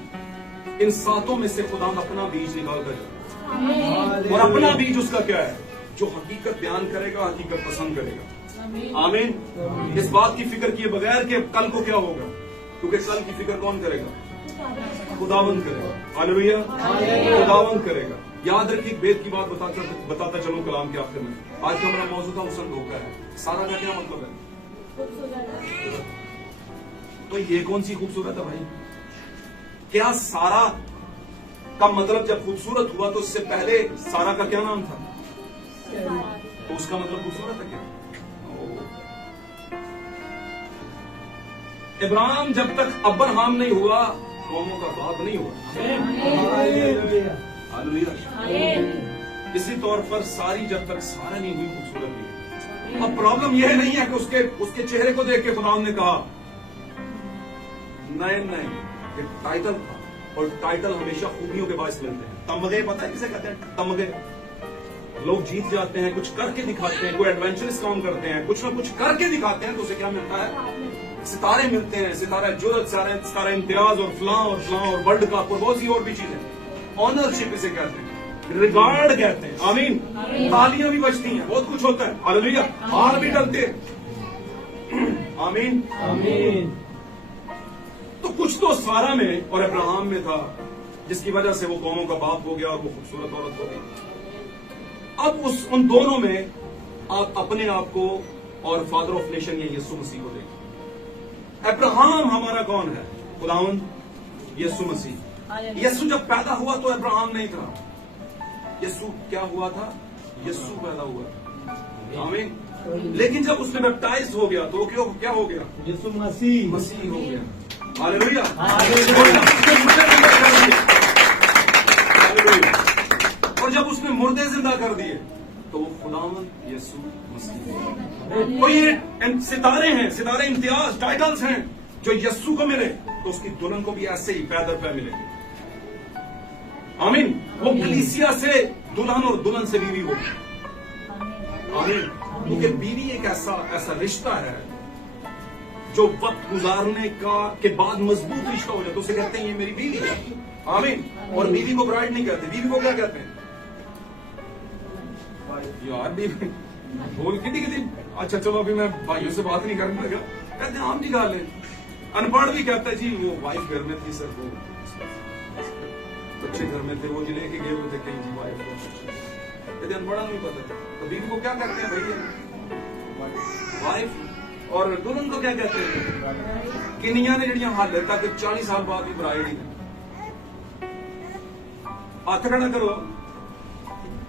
इन 7 में से खुदा अपना बीज निकाल कर जाए, और अपना बीज उसका क्या है? जो हकीकत बयान करेगा, हकीकत पसंद करेगा। आमीन। इस बात की फिक्र किए बगैर कि कल को क्या होगा, क्योंकि कल की फिक्र कौन करेगा? खुदावंद करेगा। हालेलुया। खुदावंद करेगा। याद रखिए, वेद की बात बताता चलो कलाम के आखिर में। आज का हमारा मौजूद था हुस्न धोखा है। सारा का क्या मतलब है? तो ये कौन सी खूबसूरत है भाई? क्या सारा का मतलब जब खूबसूरत हुआ तो उससे पहले सारा का क्या नाम था? तो उसका मतलब खूबसूरत है क्या? इब्राहिम जब तक अब्राहम नहीं हुआ, कौमों का बाप नहीं हुआ। हालेलुया। इसी तौर पर सारी जब तक सारा नहीं हुई, खूबसूरत नहीं। अब प्रॉब्लम यह नहीं है कि उसके चेहरे को देख के खुदा ने कहा नहीं, एक टाइटल था, और टाइटल हमेशा खूबियों के बायस मिलते हैं। तमगे, पता है किसे कहते हैं? तमगे। लोग जीत जाते हैं, कुछ करके दिखाते हैं, कोई एडवेंचरस काम करते हैं, कुछ ना कुछ करके दिखाते हैं, तो उसे क्या मिलता है? सितारे मिलते हैं, सितारा जुरत, सितारा इम्तियाज और फलां और वर्ल्ड कप और बहुत सी और भी चीजें। ऑनरशिप इसे कहते हैं, रिगार्ड कहते हैं। आमीन। तालियां भी बजती हैं, बहुत कुछ होता है। हालेलुया। हार भी डलते हैं। आमीन। आमीन। तो कुछ तो सारा में और अब्राहम में था, जिसकी वजह से वो कौमों का बाप हो गया और वो खूबसूरत औरत हो गई। अब उन दोनों में आप अपने आप को और फादर ऑफ नेशन या यीशु मसीह को देखें। अब्राहम हमारा कौन है? खुदावंद यीशु मसीह। यीशु जब पैदा हुआ तो अब्राहम नहीं था। यीशु क्या हुआ था? यीशु पैदा हुआ। आमीन। لیکن جب اس میں بیپٹائز ہو گیا تو کیا ہو گیا؟ یسوع مسیح مسیح ہو گیا. ہاللیلویا. اور جب اس نے مردے زندہ کر دیے تو وہ خداوند یسوع مسیح. تو یہ ستارے ہیں، ستارے امتیاز، ٹائٹلز ہیں جو یسوع کو ملے تو اس کی دلہن کو بھی ایسے ہی پے در پے ملے گے. آمین. وہ کلیسیا سے دلہن اور دلہن سے بیوی ہوگی. آمین. کیونکہ بیوی ایک ایسا رشتہ ہے جو وقت گزارنے کے بعد مضبوط رشتہ ہو جاتا ہے. اسے کہتے ہیں یہ میری بیوی ہے. آمین. اور بیوی کو برائڈ نہیں کہتے، بیوی کو کیا کہتے ہیں؟ یار بیوی بول کتنی اچھا چلو ابھی میں بھائیوں سے بات نہیں کرنے لگا. کہتے ہیں عام جی گال ہے. ان پڑھ بھی کہتا ہے جی وہ وائف گھر میں تھی سر، وہ بچے گھر میں تھے، وہ جی لے کے گئے ہوئے تھے کہیں جی وائف کو. کہتے ان پڑھا نہیں پتا. تو بیوی کو کیا کہتے ہیں بھائی؟ وائف. اور دلہن کو کیا کہتے ہیں؟ کنیاں نے جڑیاں حال ہے تاکہ 40 سال بعد بھی برائڈ ہی ہاتھ کھڑا کرو.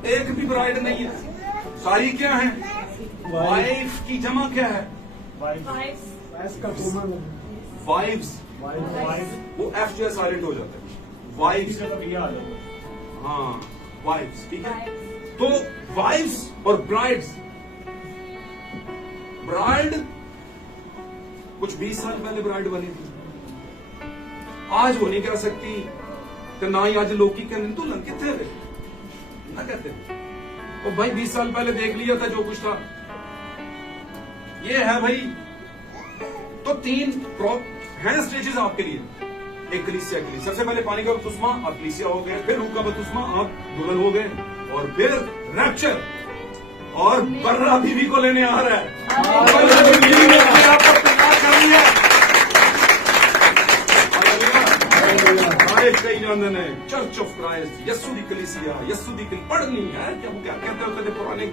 ایک بھی برائڈ نہیں ہے، ساری کیا ہے؟ وائف کی جمع کیا ہے؟ وائفز. وہ ایف جو ہے سائلنٹ ہو جاتا ہے. وائفز. ہاں وائفز. ٹھیک ہے. تو وائفز اور برائڈز. برائڈ کچھ 20 سال پہلے برائڈ بنی تھی، آج وہ نہیں کہہ سکتی کہ نہ ہی آج لوگ کی کہنے دلہن کتنے رہے نہ کہتے. تو بھائی 20 سال پہلے دیکھ لیا تھا جو کچھ تھا. یہ ہے بھائی. تو 3 ہیں اسٹیجز آپ کے لیے. ایک کلیسیا کے لیے سب سے پہلے پانی کا بپتسمہ، آپ کلیسیا ہو گئے. پھر روح کا بپتسمہ، آپ دلہن ہو گئے. اور پھر ریپچر، اور برا بیوی کو لینے آ رہا ہے. کئی جانتے ہیں چرچ آف کرائسٹ، یسوع دی کلیسیا، یسوع دی پڑھنی ہے. کیا وہ کیا کہتے ہوتے تھے پرانے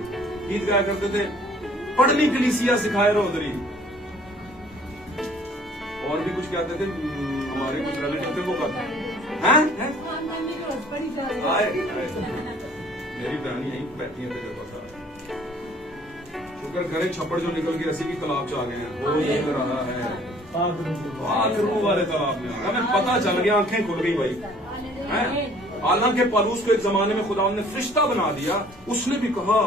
گیت گایا کرتے تھے؟ پڑھنی کلیسیا سکھائے رہو ادھر ہی. اور بھی کچھ کہتے تھے ہمارے کچھ ریلیٹیو تھے وہ کہتے ہیں میری بہن یہی بیٹھی ہیں تیرے پاس. شکر کرے چھپڑ جو نکل کے اسی کی تالاب چ آ گئے ہیں. وہ یہ کر رہا ہے روح والے تالاب میں. ہمیں پتا چل گیا، آنکھیں کھل گئی بھائی. حالانکہ پالوس کو ایک زمانے میں خدا نے فرشتہ بنا دیا. اس نے بھی کہا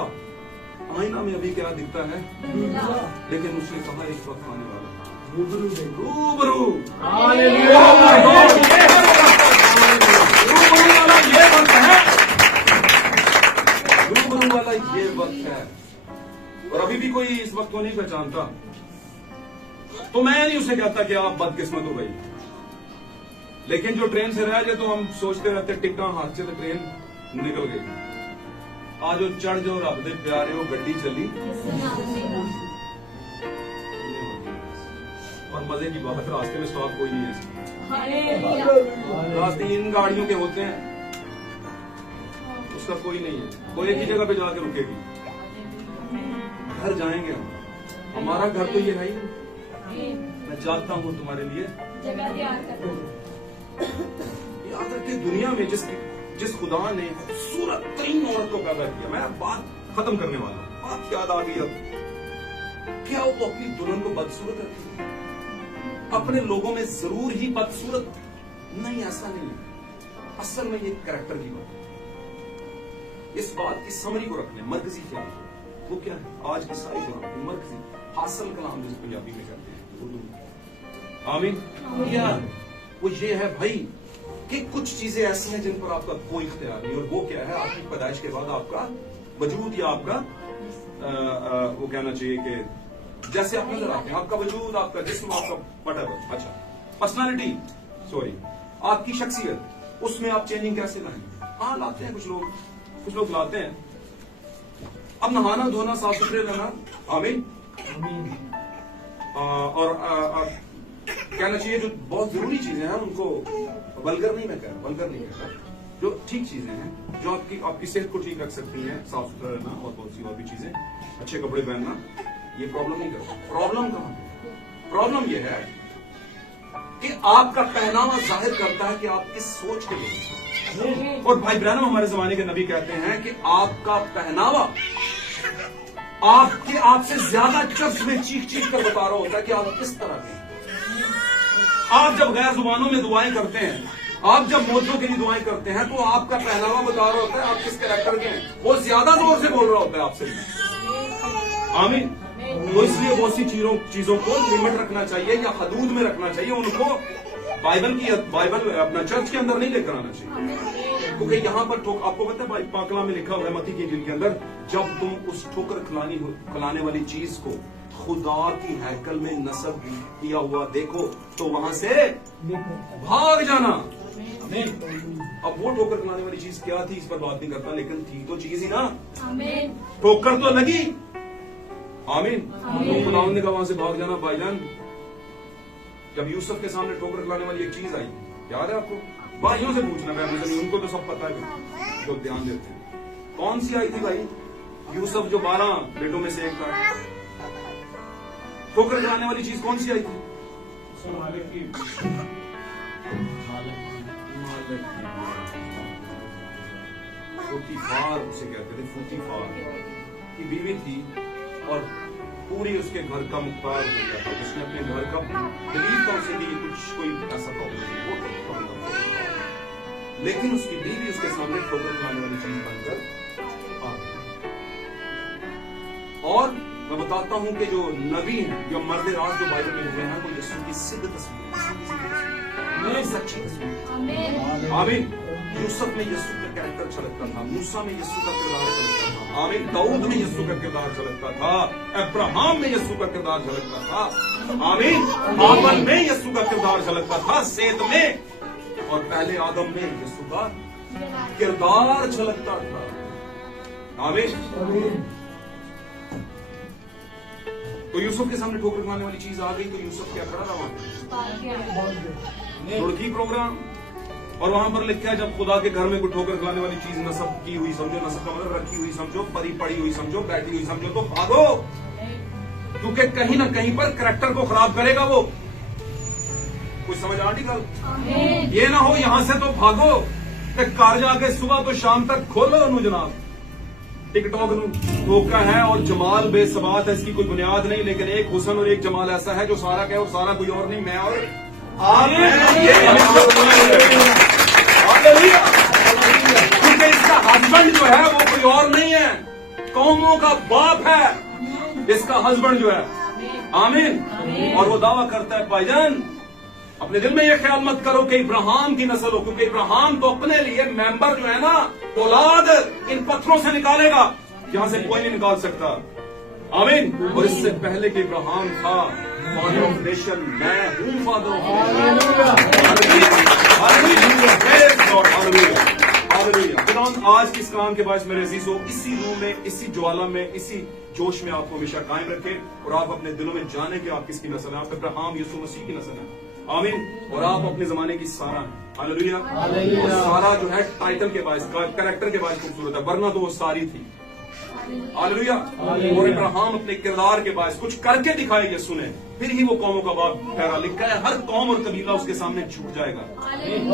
آئینہ میں ابھی کیا دکھتا ہے، لیکن اس نے کہا ایک وقت آنے والا روبرو والا یہ وقت ہے. روبرو والا یہ وقت ہے. اور ابھی بھی کوئی اس وقت کو نہیں پہچانتا. تو میں نہیں اسے کہتا کہ آپ بدقسمت ہو گئی، لیکن جو ٹرین سے رہ جائے تو ہم سوچتے رہتے ٹکٹاں ہاتھ سے تو ٹرین نکل گئی. آج وہ چڑھ جو رب دے پیارے وہ گڈی چلی. اور مزے کی بات راستے میں اسٹاپ کوئی نہیں ہے. راستے ان گاڑیوں کے ہوتے ہیں، اس کا کوئی نہیں ہے. کوئی ایک ہی جگہ پہ جا کے رکے گی. گھر جائیں گے ہمارا گھر تو یہ ہے ہی. میں چاہتا ہوں تمہارے لیے یاد رکھے دنیا میں جس خدا نے خوبصورت ترین عورت کو پیدا کیا. میں بات ختم کرنے والا ہوں. بات یاد آ گئی اب. کیا وہ اپنی دلہن کو بدصورت رکھتی ہے؟ اپنے لوگوں میں ضرور ہی بدصورت نہیں، ایسا نہیں ہے. اصل میں یہ کریکٹر کی بات ہے. اس بات کی سمری کو رکھ لیں. مرکزی کیا ہے؟ وہ کیا ہے؟ آج کی ساری بات مرکزی حاصل کلام جس پنجابی میں کہتے ہیں اردو میں. آمین. کیا وہ یہ ہے بھائی کہ کچھ چیزیں ایسی ہیں جن پر آپ کا کوئی اختیار نہیں. اور وہ کیا ہے؟ آپ کی پیدائش کے بعد آپ کا وجود یا آپ کا وہ کہنا چاہیے کہ جیسے آپ نظر آتے ہیں، آپ کا وجود، آپ کا جسم، آپ کا وٹیور. اچھا پرسنالٹی، سوری آپ کی شخصیت، اس میں آپ چینجنگ کیسے لائیں؟ ہاں لاتے ہیں کچھ لوگ لاتے ہیں. اب نہانا دھونا صاف ستھرے رہنا. آمین. اور کہنا چاہیے جو بہت ضروری چیزیں ہیں ان کو ولگر نہیں میں کہہ رہا، ولگر نہیں کہہ رہا. جو ٹھیک چیزیں ہیں جو آپ کی صحت کو ٹھیک رکھ سکتی ہیں، صاف ستھرا رہنا اور بہت سی اور بھی چیزیں، اچھے کپڑے پہننا، یہ پرابلم نہیں کرتا. پرابلم کہاں ہے؟ پرابلم یہ ہے کہ آپ کا پہناوا ظاہر کرتا ہے کہ آپ کس سوچ کے لوگ ہیں. اور بھائی برانم ہمارے زمانے کے نبی کہتے ہیں کہ آپ کا پہناوا آپ سے زیادہ چرچ میں چیخ چیخ کر بتا رہا ہوتا ہے کہ آپ کس طرح کے. آپ جب غیر زبانوں میں دعائیں کرتے ہیں, آپ جب موتوں کے لیے دعائیں کرتے ہیں, تو آپ کا پہناوا بتا رہا ہوتا ہے آپ کس کریکٹر کے ہیں. وہ زیادہ زور سے بول رہا ہوتا ہے آپ سے. آمین. تو اس لیے بہت سی چیزوں کو لمٹ رکھنا چاہیے یا حدود میں رکھنا چاہیے. ان کو بائبل اپنا چرچ کے اندر نہیں لے کر آنا چاہیے, کیونکہ یہاں پر آپ کو پتا ہے پاک کلام میں لکھا ہوا ہے متی کی انجیل کے اندر, جب تم اس ٹھوکر کھلانے والی چیز کو خدا کی ہیکل میں نصب کیا ہوا دیکھو تو وہاں سے بھاگ جانا. اب وہ ٹھوکر کھلانے والی چیز کیا تھی اس پر بات نہیں کرتا, لیکن تھی تو چیز ہی نا. ٹھوکر تو لگی. آمین. تو خداوند نے کہا وہاں سے بھاگ جانا. بھائی جان جب یوسف کے سامنے ٹھوکر کھلانے والی ایک چیز آئی, یاد ہے آپ کو؟ بھائیوں سے پوچھنا ہے, ان کو تو سب پتا ہے جو دھیان دیتے ہیں. کون سی آئی تھی بھائی؟ یوسف جو 12 بیٹوں میں سے ایک تھا. ٹھوکر کھلانے والی چیز کون سی آئی تھی؟ فوتیفار اسے کہتے تھے. فوتیفار کی بیوی تھی اور پوری اس کے گھر کا مختار ہو گیا تھا. اس نے اپنے گھر کا دلیل طور سے بھی کچھ کوئی ایسا پرابلم, لیکن اس کی بیوی اس کے سامنے ٹھوکر کھلانے والی چیز بن کر آ گئی. اور میں بتاتا ہوں کہ جو نبی ہیں, جو مرد راز جو بائبل میں ہوئے ہیں, وہ یسوع کی سدھ تصویر, سچی تصویر. آمین. یوسف میں یسوع کا کریکٹر چھلکتا تھا, موسیٰ میں یسوع کا کردار چھلکتا تھا. آمین. داؤد میں یسوع کا کردار چھلکتا تھا, ابراہیم میں یسوع کا کردار جھلکتا تھا. آمین. آبل میں یسوع کا کردار جھلکتا تھا, سیت میں اور پہلے آدم میں یسوع کا کردار جھلکتا تھا. آمین. تو یوسف کے سامنے ٹھوکر کھلانے والی چیز آ گئی تو یوسف کیا کھڑا رہا؟ ترکی پروگرام. اور وہاں پر لکھا ہے جب خدا کے گھر میں کوئی ٹھوکر کھلانے والی چیز نصب کی ہوئی سمجھو, نصب کا مطلب رکھی ہوئی سمجھو, پری پڑی ہوئی سمجھو, بیٹھی ہوئی سمجھو, تو بھاگو, کیونکہ کہیں نہ کہیں پر کریکٹر کو خراب کرے گا وہ. کچھ سمجھ آ رہی گل؟ یہ نہ ہو یہاں سے تو بھاگو کہ کار جا کے صبح تو شام تک کھولو انہوں جناب. ٹک ٹاک دھوکا ہے اور جمال بے ثبات ہے, اس کی کوئی بنیاد نہیں, لیکن ایک حسن اور ایک جمال ایسا ہے جو سارا کہ اور سارا کوئی اور نہیں, میں اور آپ. کیونکہ اس کا ہسبینڈ جو ہے وہ کوئی اور نہیں ہے, قوموں کا باپ ہے اس کا ہسبینڈ جو ہے. آمین. اور وہ دعویٰ کرتا ہے بھائی جان اپنے دل میں یہ خیال مت کرو کہ ابراہیم کی نسل ہو, کیونکہ ابراہیم تو اپنے لیے ممبر جو ہے نا اولاد ان پتھروں سے نکالے گا, یہاں سے کوئی نہیں نکال سکتا. آمین. اور اس سے پہلے کہ ابراہیم تھا فادر آف نیشن, میں ہوں فادر آف. آج کے اس کلام کے باعث میرے عزیزوں اسی روح میں, اسی جوالا میں, اسی جوش میں آپ کو ہمیشہ قائم رکھے اور آپ اپنے دلوں میں جانے کہ آپ کس کی نسل ہیں. آپ ابراہیم یسوع مسیح کی نسل ہیں. آمین. اور آپ اپنے زمانے کی سارا ہیں. ہاللیلویا. اور سارا جو ہے ٹائٹل کے باعث, کریکٹر کے باعث خوبصورت ہے, ورنہ تو وہ ساری تھی. ہاللیلویا. اور ابراہیم اپنے کردار کے باعث کچھ کر کے دکھائے یسوع نے, پھر ہی وہ قوموں کا باپ ٹھہرا. لکھا ہے ہر قوم اور قبیلہ اس کے سامنے جھک جائے گا.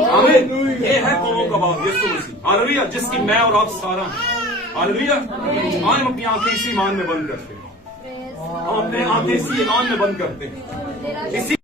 آمین. یہ ہے قوموں کا باپ یسوع مسیح. ہاللیلویا. جس کی میں اور آپ سارا ہیں. ہاللیلویا. آئیں اپنی آنکھیں اسی ایمان میں بند کرتے ہیں, ہم اپنے آنکھیں اسی ایمان میں بند کرتے ہیں, اسی